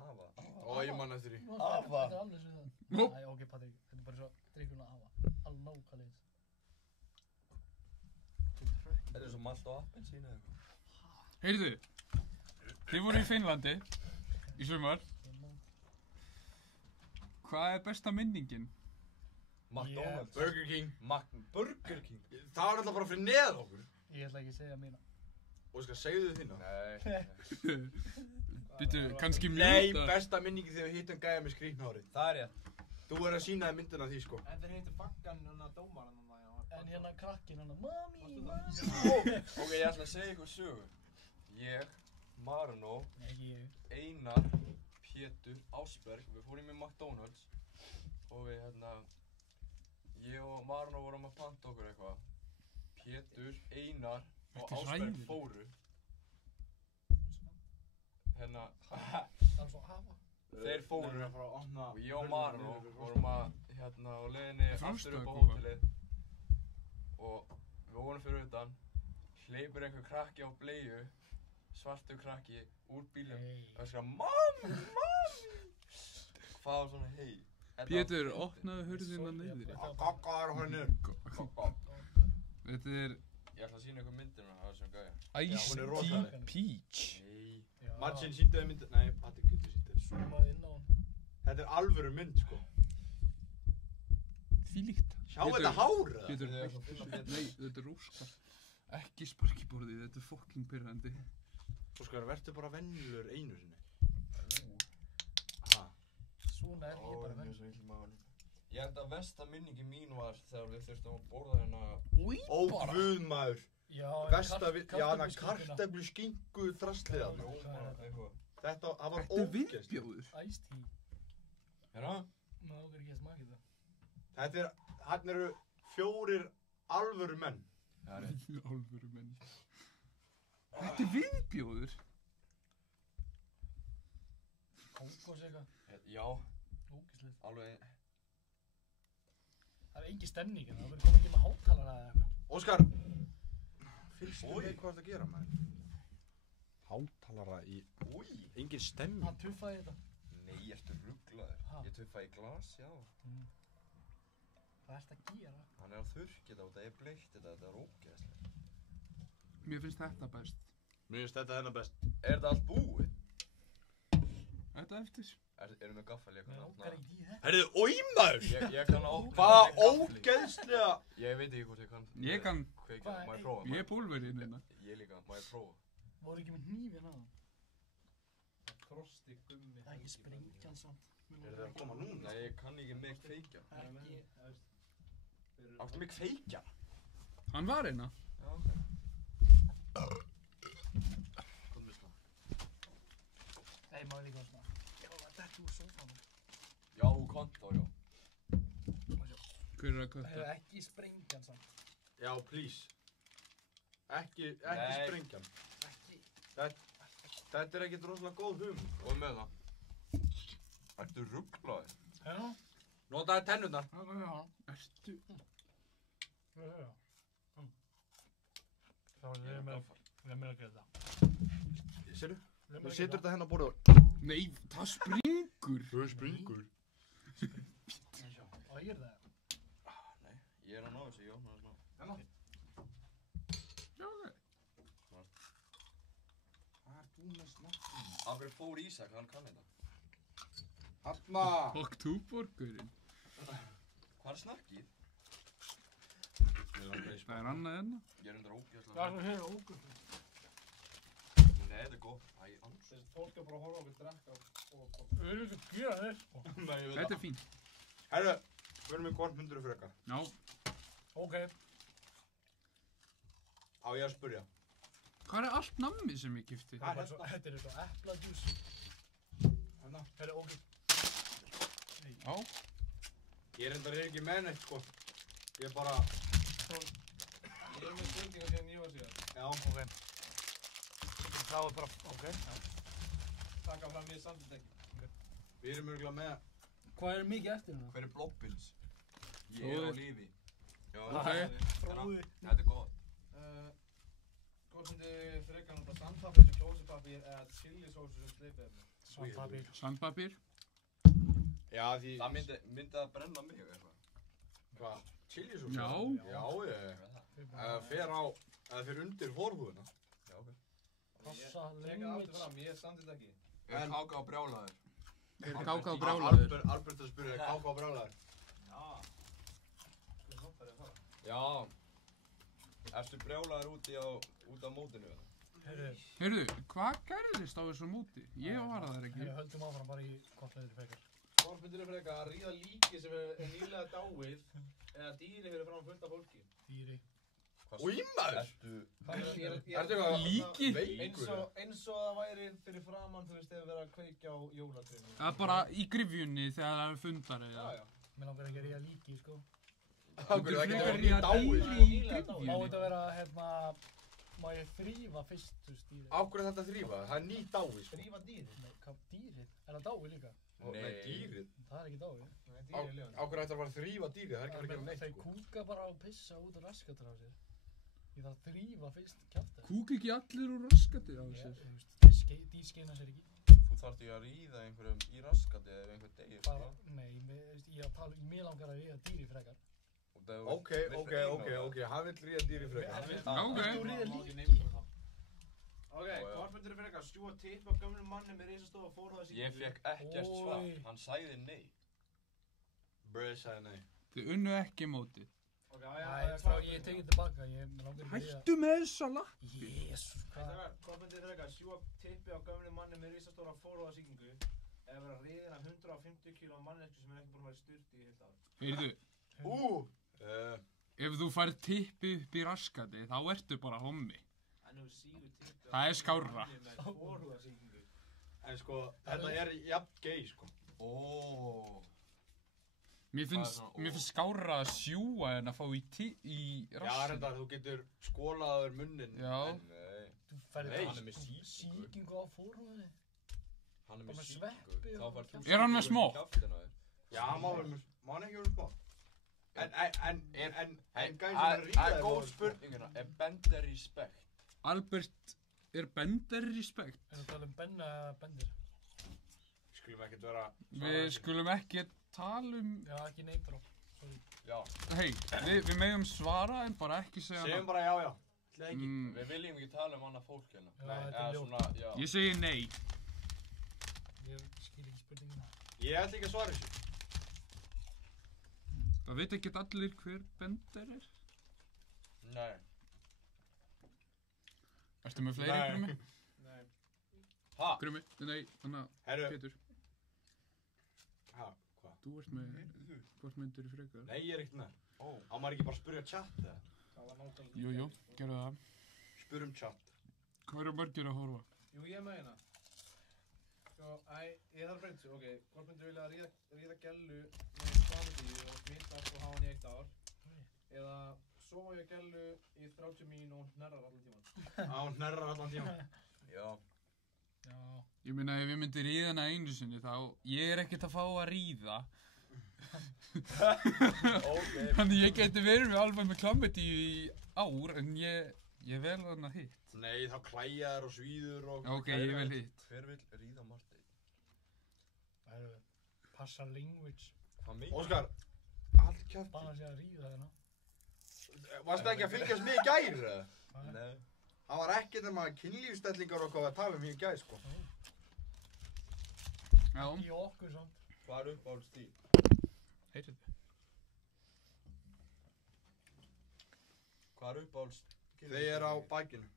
Afa? Ó, ég man eftir því. Afa? Þetta er alveg svo það. Nú. Æ, ok, Patrik. Þetta er bara svo drikkurinn afa. Alveg nákvæmlega. Þetta er eins og malt og appelsín eða eitthvað. Heyrðu, þið voru í Finnlandi í sumar. Hvað er besta minningin? McDonald's. Burger King. Burger King? Það var alltaf bara fyrir neð okkur. Ég ætla ekki að segja mína. Óskar, segðu þið þína. Nei. Býtu, kannski mjúta. Nei, besta minningi þegar við hittum gæja með skrýtnárið. Það er rétt. Þú verður að sína þér myndina af því, sko. En þeir heitir Baggan dómaran En hérna krakkin hann Mami, mami. Ok, ég ætla að segja ykkur sögu. Ég, Marino, Nei, ekki ég. Einar, Pétur, Ásberg, við fórum í McDonald's og við ég og Marino vorum að panta okkur eitthvað. Pétur, Einar og Þetta er Ásberg hræðilegt. fóru. Það er svo afa. Þeir fóru Nei, frá opna og ég og Marino vorum að á leiðinni aftur upp á Frostback, hótelið og við vorum fyrir utan, hleypur einhver krakki á bleiu, svartur krakki úr bílum og öskrar MAMMI, MAMMI. Hvað var svona hei? Pétur, opnaðu hurðina niður. Gaggar og hann Þetta er Ég ætla að sýna ykkur myndina af þessum gæja. Iced hún er Tea rosaleg. Peach. Nei. Margin sýndi þér myndina. Nei, Patrik getur sýnt þér. Zoomaði inn á hann. Þetta er alvöru mynd, sko. Þvílíkt. Sjá þetta hár, eða? Pétur, nei, þetta er róskar. Ekki sparkiborðið, þetta er fucking pirrandi. Óskar, verður bara venjulegur einu sinni. Svona er ég bara venn. Ég held að versta minningi mín var þegar við þurftum að borða Ó, guð maður. Já, kartöflu skinku draslið af. Þetta, það var Þetta er ógeðslegt. viðbjóður. Iced tea. Hérna? Ná, það er ekki að smaka þetta. Þetta er, hann eru 4 alvöru menn. Alvöru menn. Þetta er viðbjóður. Kókos eitthvað. Já. Ógeðslegt. Alveg. Það er engin stemning en það verður komið ekki með hátalara eða eitthvað. Óskar, fylgstu með hvað það að gera, maður? Hátalara í... Engin stemming. Hann tuffaði þetta. Nei, ertu rugglaður? Ég tuffaði í glas, já. Hvað ertu að gera? Hann er að þurrki þetta og það er bleikt þetta er ógeðslegt. Mér finnst þetta best. Mér finnst þetta hennar best. Er þetta allt búið? Þetta eftir. Erum við gaffal? Ég kann að opna. Herriðu, óimaður! Ég kann að opna. Hvaða ógeðslega... Ég veit ekki hvort ég kann. Ég kann. Kveikja, má ég prófa? Ég er pólverinn hérna. Ég líka, má ég prófa? Voru ekki með hnífinn á? Frosti gummi. Það er ekki sprengjan samt. Er það að koma núna? Nei, ég kann ekki með kveikja. Ekki. Áttu með kveikja? Hann var hérna. Já, ok. Nei, má ég líka að smaka. Já, þetta er úr sófanum. Já, konto, já. Hver er að kötta? Það er ekki sprengjan samt. Já, please. Ekki sprengjan. Ekki. Þetta er ekkert rosalega góð hugmynd. Og með það. Ertu rugglaður? Já. Notaði tennurnar. Já. Ertu? Já. Þá er við með að gera það. Sérðu? Þú setur þetta hennar á borðið og... Nei, það springur. Það springur. Og ég er það. Nei, ég er sig, já, það er smá. Hérna. Já, ok. Hvað er þú með snakkinu? Af hverju fór Ísak, hann kann þetta. Hanna! Oktúborgurinn. Hvað er snakkið? Það er annað enna. Ég er undir ógeðslega. Það er hér ógæslega. Nei, þetta er gott. Æ, annars. Þessi fólk er bara að horfa okkur drekka og... Við erum ekki að gera þér, sko. Þetta er fínt. Herru, við erum með hvort myndur frekar. Já. Ok. Á ég að spyrja. Hvað er allt nammið sem ég kipti? Þetta er eitthvað epladjús. Hérna. Herri, ok. Já. Ég reyndar ekki með neitt, sko. Ég er bara... Ég er með spurningar síðan ég var síðan. Já. Ok. Það var bara, ok. Taka fram ég samtidig ekki. Við erum örgulega með... Hvað er mikið eftir hérna? Hver er Blobbins? Ég er á lífi. Já, Fróði. Þetta er gott. Hvort myndi frekar nota sandpapir sem klósipapir eða chilisósu sem sleipefni? Sandpapir. Sandpapir. Já, því... Það myndi að brenna mig eitthvað. Hvað? Chilisósu? Já. Já, ég fer undir forhúðuna. Já, ok. Passa Tekka aftur fram, ég samtidig ekki. Er Káka á brjálaður? Káka á brjálaður. Albert að spyrja, Káka á brjálaður? Já. Sko þótt að fara. Já. Ertu brjálaður út á mótinu? Heyrðu, hvað gerðist á þessu móti? Ég var það ekki. Við höldum áfram bara í hvort leiðir frekar. Hvort myndir frekar að ríða líki sem er nýlega dáið eða dýri fyrir fram fullt af fólki? Dýri. Új, maður! Ertu eitthvað líki? Eins og það væri fyrir framann, þú veist, ef við verðum að kveikja á jólatrinu. Það er bara í gryfjunni þegar það er fundar eða. Já. Mér langar ekki að ríða líki, sko. Það er ekki frekar að ríða dáið. í Má gryfjunni. þetta vera, hérna, má ég þrýfa fyrstu stýri? Á hverju er þetta að þrýfa? Það er ný dáið, sko. Þrýfa dýri? Nei, hvað dýrið? Er það dáið líka? Nei, dýrið. Það er ekki dáið. Nei, dýri er lifandi. Á hverju ætti að fara að þrýfa dýrið? Það er ekki að gera neitt, Þeir sko. kúka bara og pissa út úr raskatur á sér. Ég þarf að þrýfa fyrst kjafta. Kúk ekki allir úr raskati á sér. Dýr skeina sér ekki. Þú þarft ekki að ríða einhverjum í raskati ef einhver degir, Bara, nei, ég að tala, mér langar að ríða dýri frekar. Ok, hann vill ríða dýri frekar. Ok. Þú ríða líki. Ok, hvort myndir frekar stjúa tipp á gömlum manni með risastofa fórhóðasíkingu? Ég fekk ekkert svar, hann sagði nei. Bröð sagði nei. Þið unnu ekki mótið. Ok, Ég tekið tilbaka, ég langar ekki að ríða. Hættu með þessa lappi. Jésus, hvað? Hvort myndir frekar stjúa tippi á gömlum manni með risastóra fórhóðasíkingu eða vera riðin af 150 kg mannesku sem er ekki búin að vera styrt í heilt ár? Heyrðu, ef þú færð tippi upp í raskati þá ertu bara hommi. Það er skárra. En sko, þetta er jafn gay, sko. Mér finnst skárra að sjúga en að fá í rassin. Já, reyndar, þú getur skólaður munnin. Já. Þú færði sýkingu á fórhóði. Hann er með sveppi og sýkingu. Er hann með smokk? Já, má hann ekki verið smokk. En gæði sem Það er ríðaði. er góð spurningina, er Bender respect? Albert, er Bender respect? Er það tala Benna eða Bendir? Skulum ekkert vera... Við skulum ekki tala Já, ekki neymdrop, sorry. Já. Hei, við megum svara en bara ekki segja Segjum bara já. Við viljum ekki tala annað fólk hérna. Já, þetta er ljótt. Ég segi nei. Ég skil ekki spurningina. Ég ætla ekki að svara þessu. Það veit ekki allir hver Bender er. Nei. Ertu með fleiri Grumi? Nei. Ha? Grumi? Nei, þannig að Pétur. Ha, hvað? Þú ert með, hvort myndir í frekar? Nei, ég er ekkert með. Á maður ekki bara að spyrja chat eða? Jú, gerðu það. Spurum chat. Hvað eru margir að horfa? Jú, ég með hérna. Sko, ég þarf að breyta þessu, ok. Hvort myndir vilja að ríða gellu með klamydíu og smittast og hafa hann í 1 ár? Eða sofa ég gellu í 30 mín og hnerrar allan tíman? Hún hnerrar allan tíman. Já. Ég meina ef ég myndi ríða hana einu sinni þá, ég er ekkert að fá að ríða. Þannig ég geti verið alveg með klamydíu í ár en ég vel hana hitt. Nei, þá klæjar og svíður og... Ok, ég vel hitt. Hver vill ríða Marteinn? Það eru passa language. Hvað meina? Óskar, allt kjátt. Bara að segja að ríða hérna. Varstu ekki að fylgjast með í gær, eða? Nei. Það var ekkert nema kynlífsstellingar og hvað að tala um í gær, sko. Já. Í okkur samt. Hvað er uppáhalds stíl? Heitir þið? Hvað er uppáhalds? Þau eru á bakinu.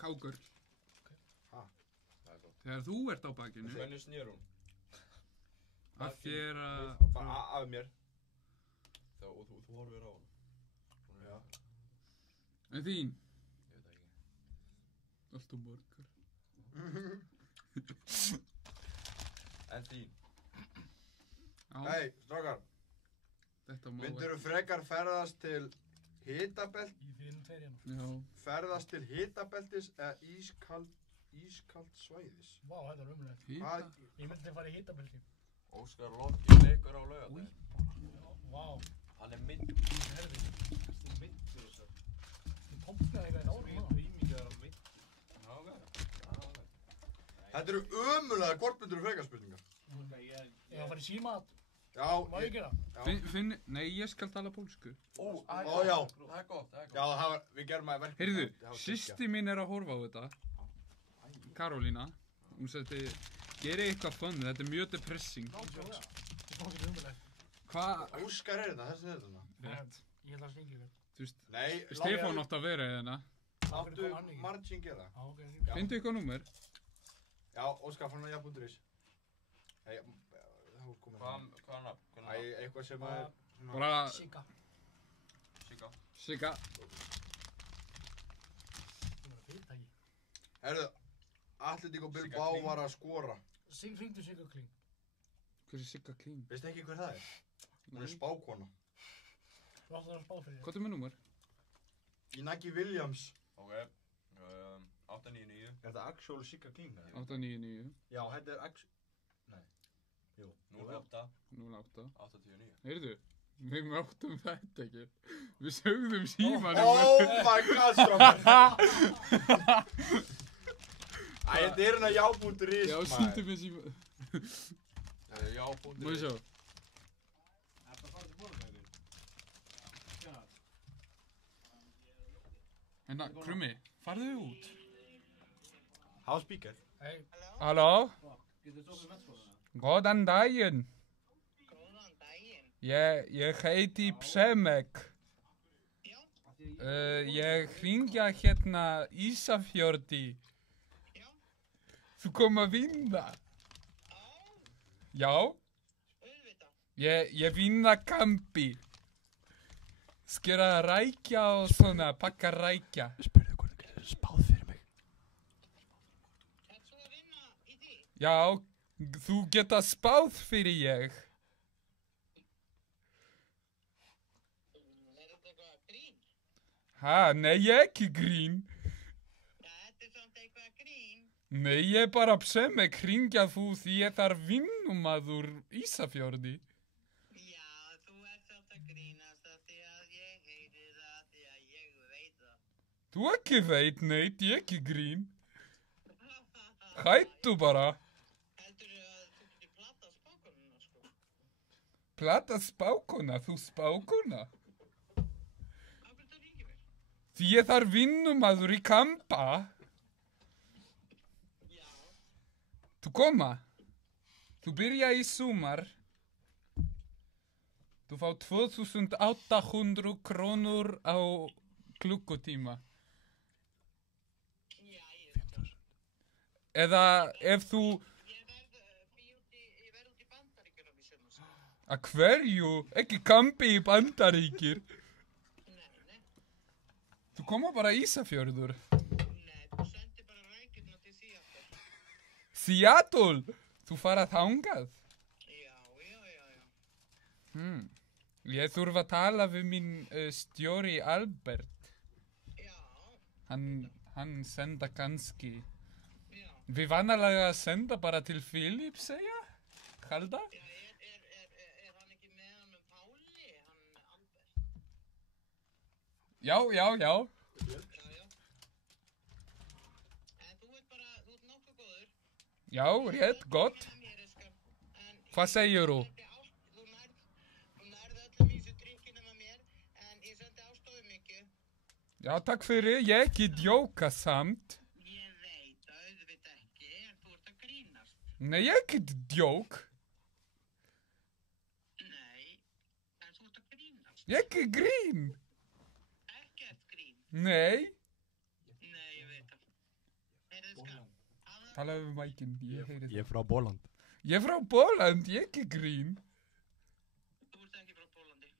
Kákur. Ha? Það er gott. Þegar þú ert á bakinu. Hvernig snýr hún? Að þér að... Bara af mér. Og þú horfir á hann. Já. En þín? Ég veit það ekki. Allt og morgar. En þín? Hei, strákar. Þetta má... Myndirðu frekar ferðast til hitabelt... Í þínum tveirinn. Já. Ferðast til hitabeltis eða ískalt svæðis? Vá, þetta er umlega. Hita? Ég myndi fara í hitabelti. Óskar Lofgir leikur á laugardaginn. Vá. Hann er mynd. Herði. Erstu myndur og svo? Ég popnaði eitthvað í árum á. Ímyndar á mynd. Já, ok. Þetta eru ömulega hvort myndirðu frekar spurningar. Ég var að fara í símat. Já. Má ég gera? Nei, ég skal tala pólsku. Ó, já. Það er gott, Já, við gerum að verkefni. Heyrðu, systir mín er að horfa á þetta. Karolína. Hún sagði, gerið eitthvað fun, þetta er mjög depressing. Nákvæmlega. Þetta er fókið umlega. Hvað? Óskar er þetta, þessi er þetta. Rétt. Ég held að stingi ykkur. Þú veist, Nei, Stefán átt að vera hérna. Láttu Margin gera. Já, ok. Finndu eitthvað númer? Já, Óskar fann að jafnbúnduris. Hei, það er komið. Hvað nafn? Æ, eitthvað sem er... Bara... Sigga. Sigga. Það var fyrirtæki. Herðu, Atletico Bilbao var að skora. Hringdu Sigga Kling. Hver er Sigga Kling? Veistu ekki hver það er? Hún er spákona. Þú áttu að spá fyrir þér. Hvað er með númer? Inaki Williams. Ok, 899. Er þetta actual Sigga Kling? 899. Já, þetta er actual... Nei. Jú. 08. 08. 89. Heyrðu, við máttum þetta ekki. Við sögðum símanum. Oh my god, strákar. Æ, þetta er hérna já.is, Já, sýndu mig síma. Já.is. Má ég sjá? Ertu að fara til Borgæður? Já. Hérna, Krummi, farðu út. Há speaker. Hei. Halló? Getur þú með metskólana? Góðan daginn. Góðan daginn. Ég heiti Przemek. Ég hringja hérna Ísafjörði. Þú kom að vinna. Já? Ég vinna kampi. Skera rækja og svona, pakka rækja. Spurðu hvort þú getur spáð fyrir mig. Já, þú geta spáð fyrir ég. Ha, nei, ekki grín. Nei, ég bara Przemek, hringja þú því ég þarf vinnumaður Ísafjörði. Já, þú ert samt að grínast af því að ég heyri það því að ég veit það. Þú ekki veit, neitt, ég ekki grín. Hættu bara. Heldurðu að þú getur platað spákonuna, sko? Plata spákona, þú spákona? Af hverju þú ringir mér? Því ég þarf vinnumaður í kampa. Þú koma. Þú byrja í sumar. Þú fá 2800 krónur á klukkutíma. Eða ef þú... Ég verð út í Bandaríkjunum í sumar. Að hverju? Ekki kampi í Bandaríkir. Nei. Þú koma bara í Ísafjörður. Nei, þú sendir bara rækjurna til Seattle. Seattle? Þú fara þangað? Já. Ég þurfa að tala við minn stjóri Albert. Já. Hann senda kannski. Við vanalega senda bara til Filip, segja? Halda? Já, er hann ekki með hann Páli, hann Albert? Já. Já. En þú ert nokkuð góður. Já, rétt, gott. Hvað segir þú? Þú nærð öllum í þessu drikki nema mér, Já, takk fyrir, ég ekki djóka samt. Ég veit að auðvitað ekki, en þú ert að grínast. Nei, ég ekki djók. Nei, en þú ert að grínast. Ég ekki grín. Ekkert grín. Nei. Nei, ég veit það. Heyrðu skal. Talaðu við mækinn, ég heyri það. Ég frá Bóland. Ég frá Bóland, ég ekki grín. Þú ert ekki frá Pólandi.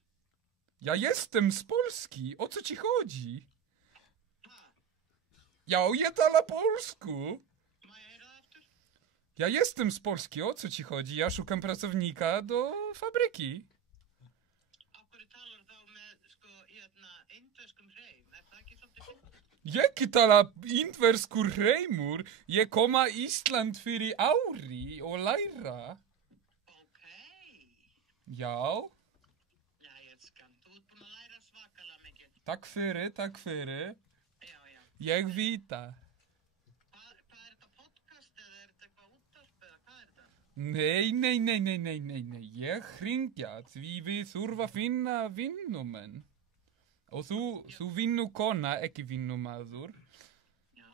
Ja jestem z Polski, o co ci chodzi? Ja, ja tala polsku. Má ég heyra það aftur? Ja jestem z Polski, o co ci chodzi? Ja szukam pracownika do fabryki. Af hverju talar þá með, indverskum hreim? Er það ekki svolítið fyndið? Jaki tala indverskur hreimur? Ég koma Ísland fyrir ári og læra. Já. Jæja, skan, þú ert búin að læra svakalega mikið. Takk fyrir, takk fyrir. Ég vita. Hvað er þetta podcast eða er þetta eitthvað útvarp eða hvað er þetta? Nei. Ég hringja því við þurfa að finna vinnumenn. Og þú vinnukona, ekki vinnumaður. Já.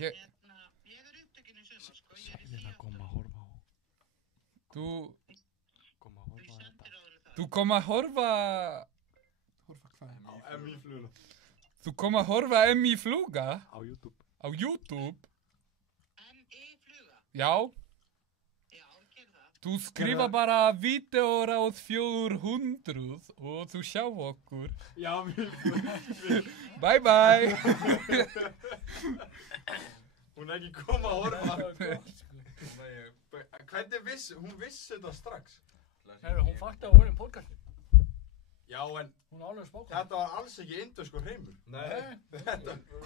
Ég er upptekinn í sumar, sko. Ég er í Ég kom að horfa á. Þú Kom að horfa á þetta. Þú kom að horfa... Horfa hvað? Á MI-fluguna. Þú kom að horfa MI-fluga? Á YouTube. Á YouTube? MI-fluga? Já. Já, ger það. Þú skrifa bara videóráð 400 og þú sjá okkur. Já, Bye bye. Hún er ekki koma að horfa. Hvernig hún vissi þetta strax? Herru, hún fakti á honum podcastin. Já, en Hún er alveg spákvæm. þetta var alls ekki indverskur hreimur. Nei.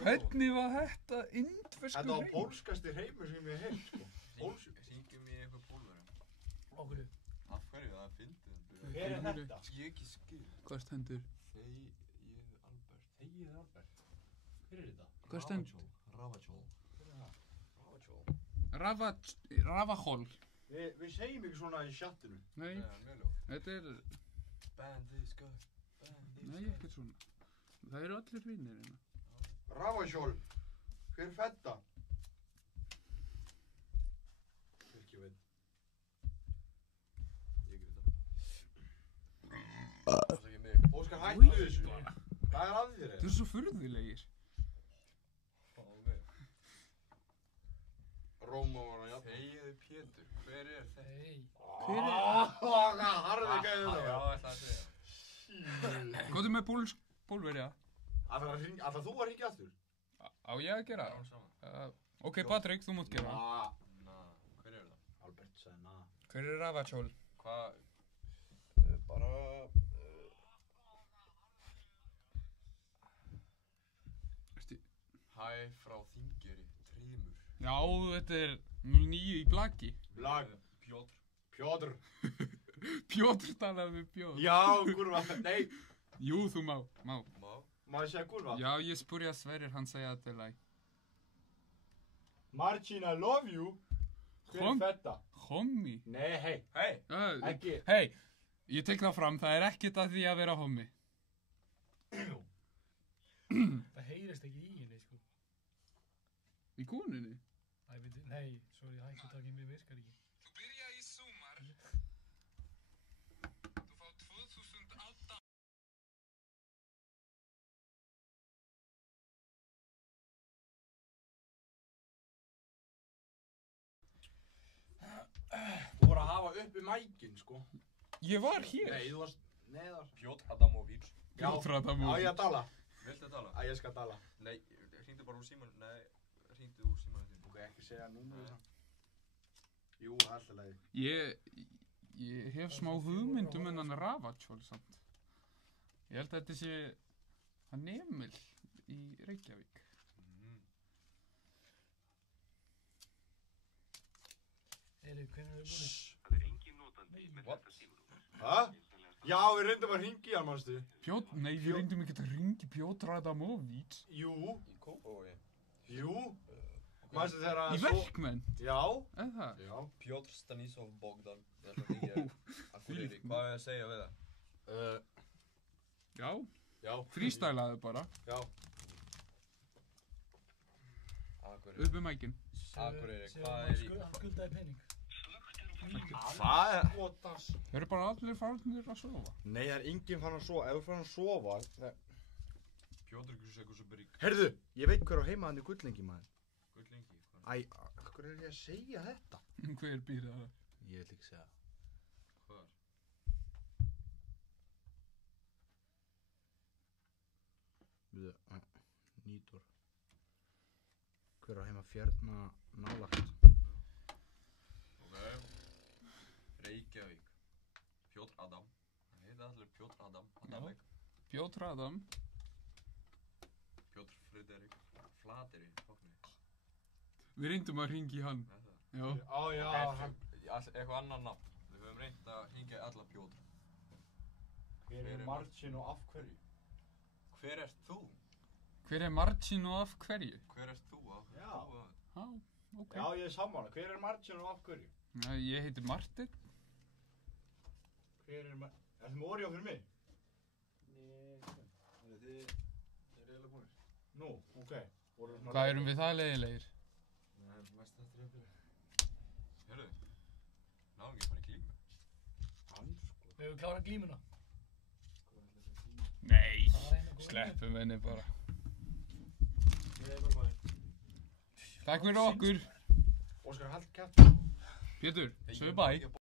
Hvernig var þetta indverskur Þetta var hreimur? pólskasti hreimur sem ég hef, sko. Hringjum í eitthvað pólverja. Okkur. Af hverju? Það er fyndið. Hver er þetta? Ég ekki skil. Hvað stendur? Þegið Albert. Þegið Albert. Hver er þetta? Hvað stendur? Ravachol. Ravachol. Við segjum ekki svona í chattinu. Nei, þetta er... Band this guy. Nei, ekkert svona. Það eru allir vinnir hérna. Ravachol. Hver fetta? Ekki veit. Ég veit það. Það er ekki mig. Óskar, hættu þessu. Hvað er að þér? Þú er svo furðulegir. Róma var að jafna. Þegiðu Pétur. Hver er þetta? Hver er... Harði gæði Já, þetta. ætla að segja. Hvað er með bólverja? Ætlar þú að hringja aftur? Á ég að gera? Ok, Patrik, þú mátt gera. Hver er það? Albert sagði na. Hver er Ravachol? Hvað? Bara... Hæ frá Þingeri, Trímur. Já, þetta er 09 í blaki. Blag. Pjótr. Pjótr talaði við Pjótr. Já, kurva. Nei. Jú, þú má. Má ég segja kurva? Já, ég spurja Sverrir, hann segja að þetta er læg. Marcin, I love you. Hver er fetta? Hommi. Nei, hei. Ekki. Hei, ég tek það fram, það er ekkert að því að vera hommi. Það heyrist ekki í henni, sko. Í konunni? Nei, sorry, hækkutakinn mér virkar ekki. Þú byrja í sumar. Þú fá 2008. Þú voru að hafa uppi mækin, sko. Ég var hér. Nei, þú varst neðar. Pjótr Adamovic. Pjótr Adamovic. Á ég að tala? Viltu að tala? Ég skal tala. Nei, hringdu bara úr síman. Nei, hringdu úr síman þinn. Ok, ekki segja númerið það. Jú, alltaf leið. Ég hef smá hugmynd hennan Ravachol samt. Ég held að þetta sé hann Emil í Reykjavík. Hvernig er þið búin? Það er engin notandi með þetta símanúmer. Hæ? Já, við reyndum að hringja hann, manstu. Nei, við reyndum ekki að hringja Pjótr Adamovic. Jú. Í Kópavogi. Jú. Manstu þegar að... Í verkmenn? Já. Eða það? Já. Pjótr Stanisov Bogdan. Ég ætla að hringja Akureyri. Hvað er að segja við það? Já. Já. Freestylaðu bara. Já. Akureyri. Upp með mækinn. Akureyri, hvað er í? Hann skuldaði pening. Hvað er? Þeir eru bara allir farnir að sofa. Nei, það er enginn fann að sofa. Ef þú fann að sofa, Pjótur Kusekusubrik. Herðu, ég veit hver á heima hann í Gullengi, maður. Gullengi? Æ, hvað er ég að segja þetta? Hver býr það? Ég vil ekki segja. Hvar? Við, Nýtor. Hver á heima Fjarna nálagt? Ok. Reykjavík. Pjótr Adam. Það heita allir Pjótr Adam. Adamek. Pjótr Adam. Pjótr Friðrik. Flateri. Fokni. Við reyndum að hringi hann. Já. Eitthvað annan nafn. Við höfum reynd að hringja alla Pjótr. Hver er Marcin og af hverju? Hver ert þú? Hver er Marcin og af hverju? Hver ert þú? Já. Ok. Já, ég er sammála. Hver er Marcin og af hverju? Ég heiti Martin. Hver er Marcin? Er þið með Oreo fyrir mig? Nei, þið eru eiginlega búinir. Nú, ok. Hvað erum við það leiðilegir? Nei, það er mest eftir jafnvel. Hörðu, náðum ekki bara í glímu. Við hefum klárað glímuna. Nei, sleppum henni bara. Takk fyrir okkur. Óskar, hald kæft. Pétur, sögðu bæ.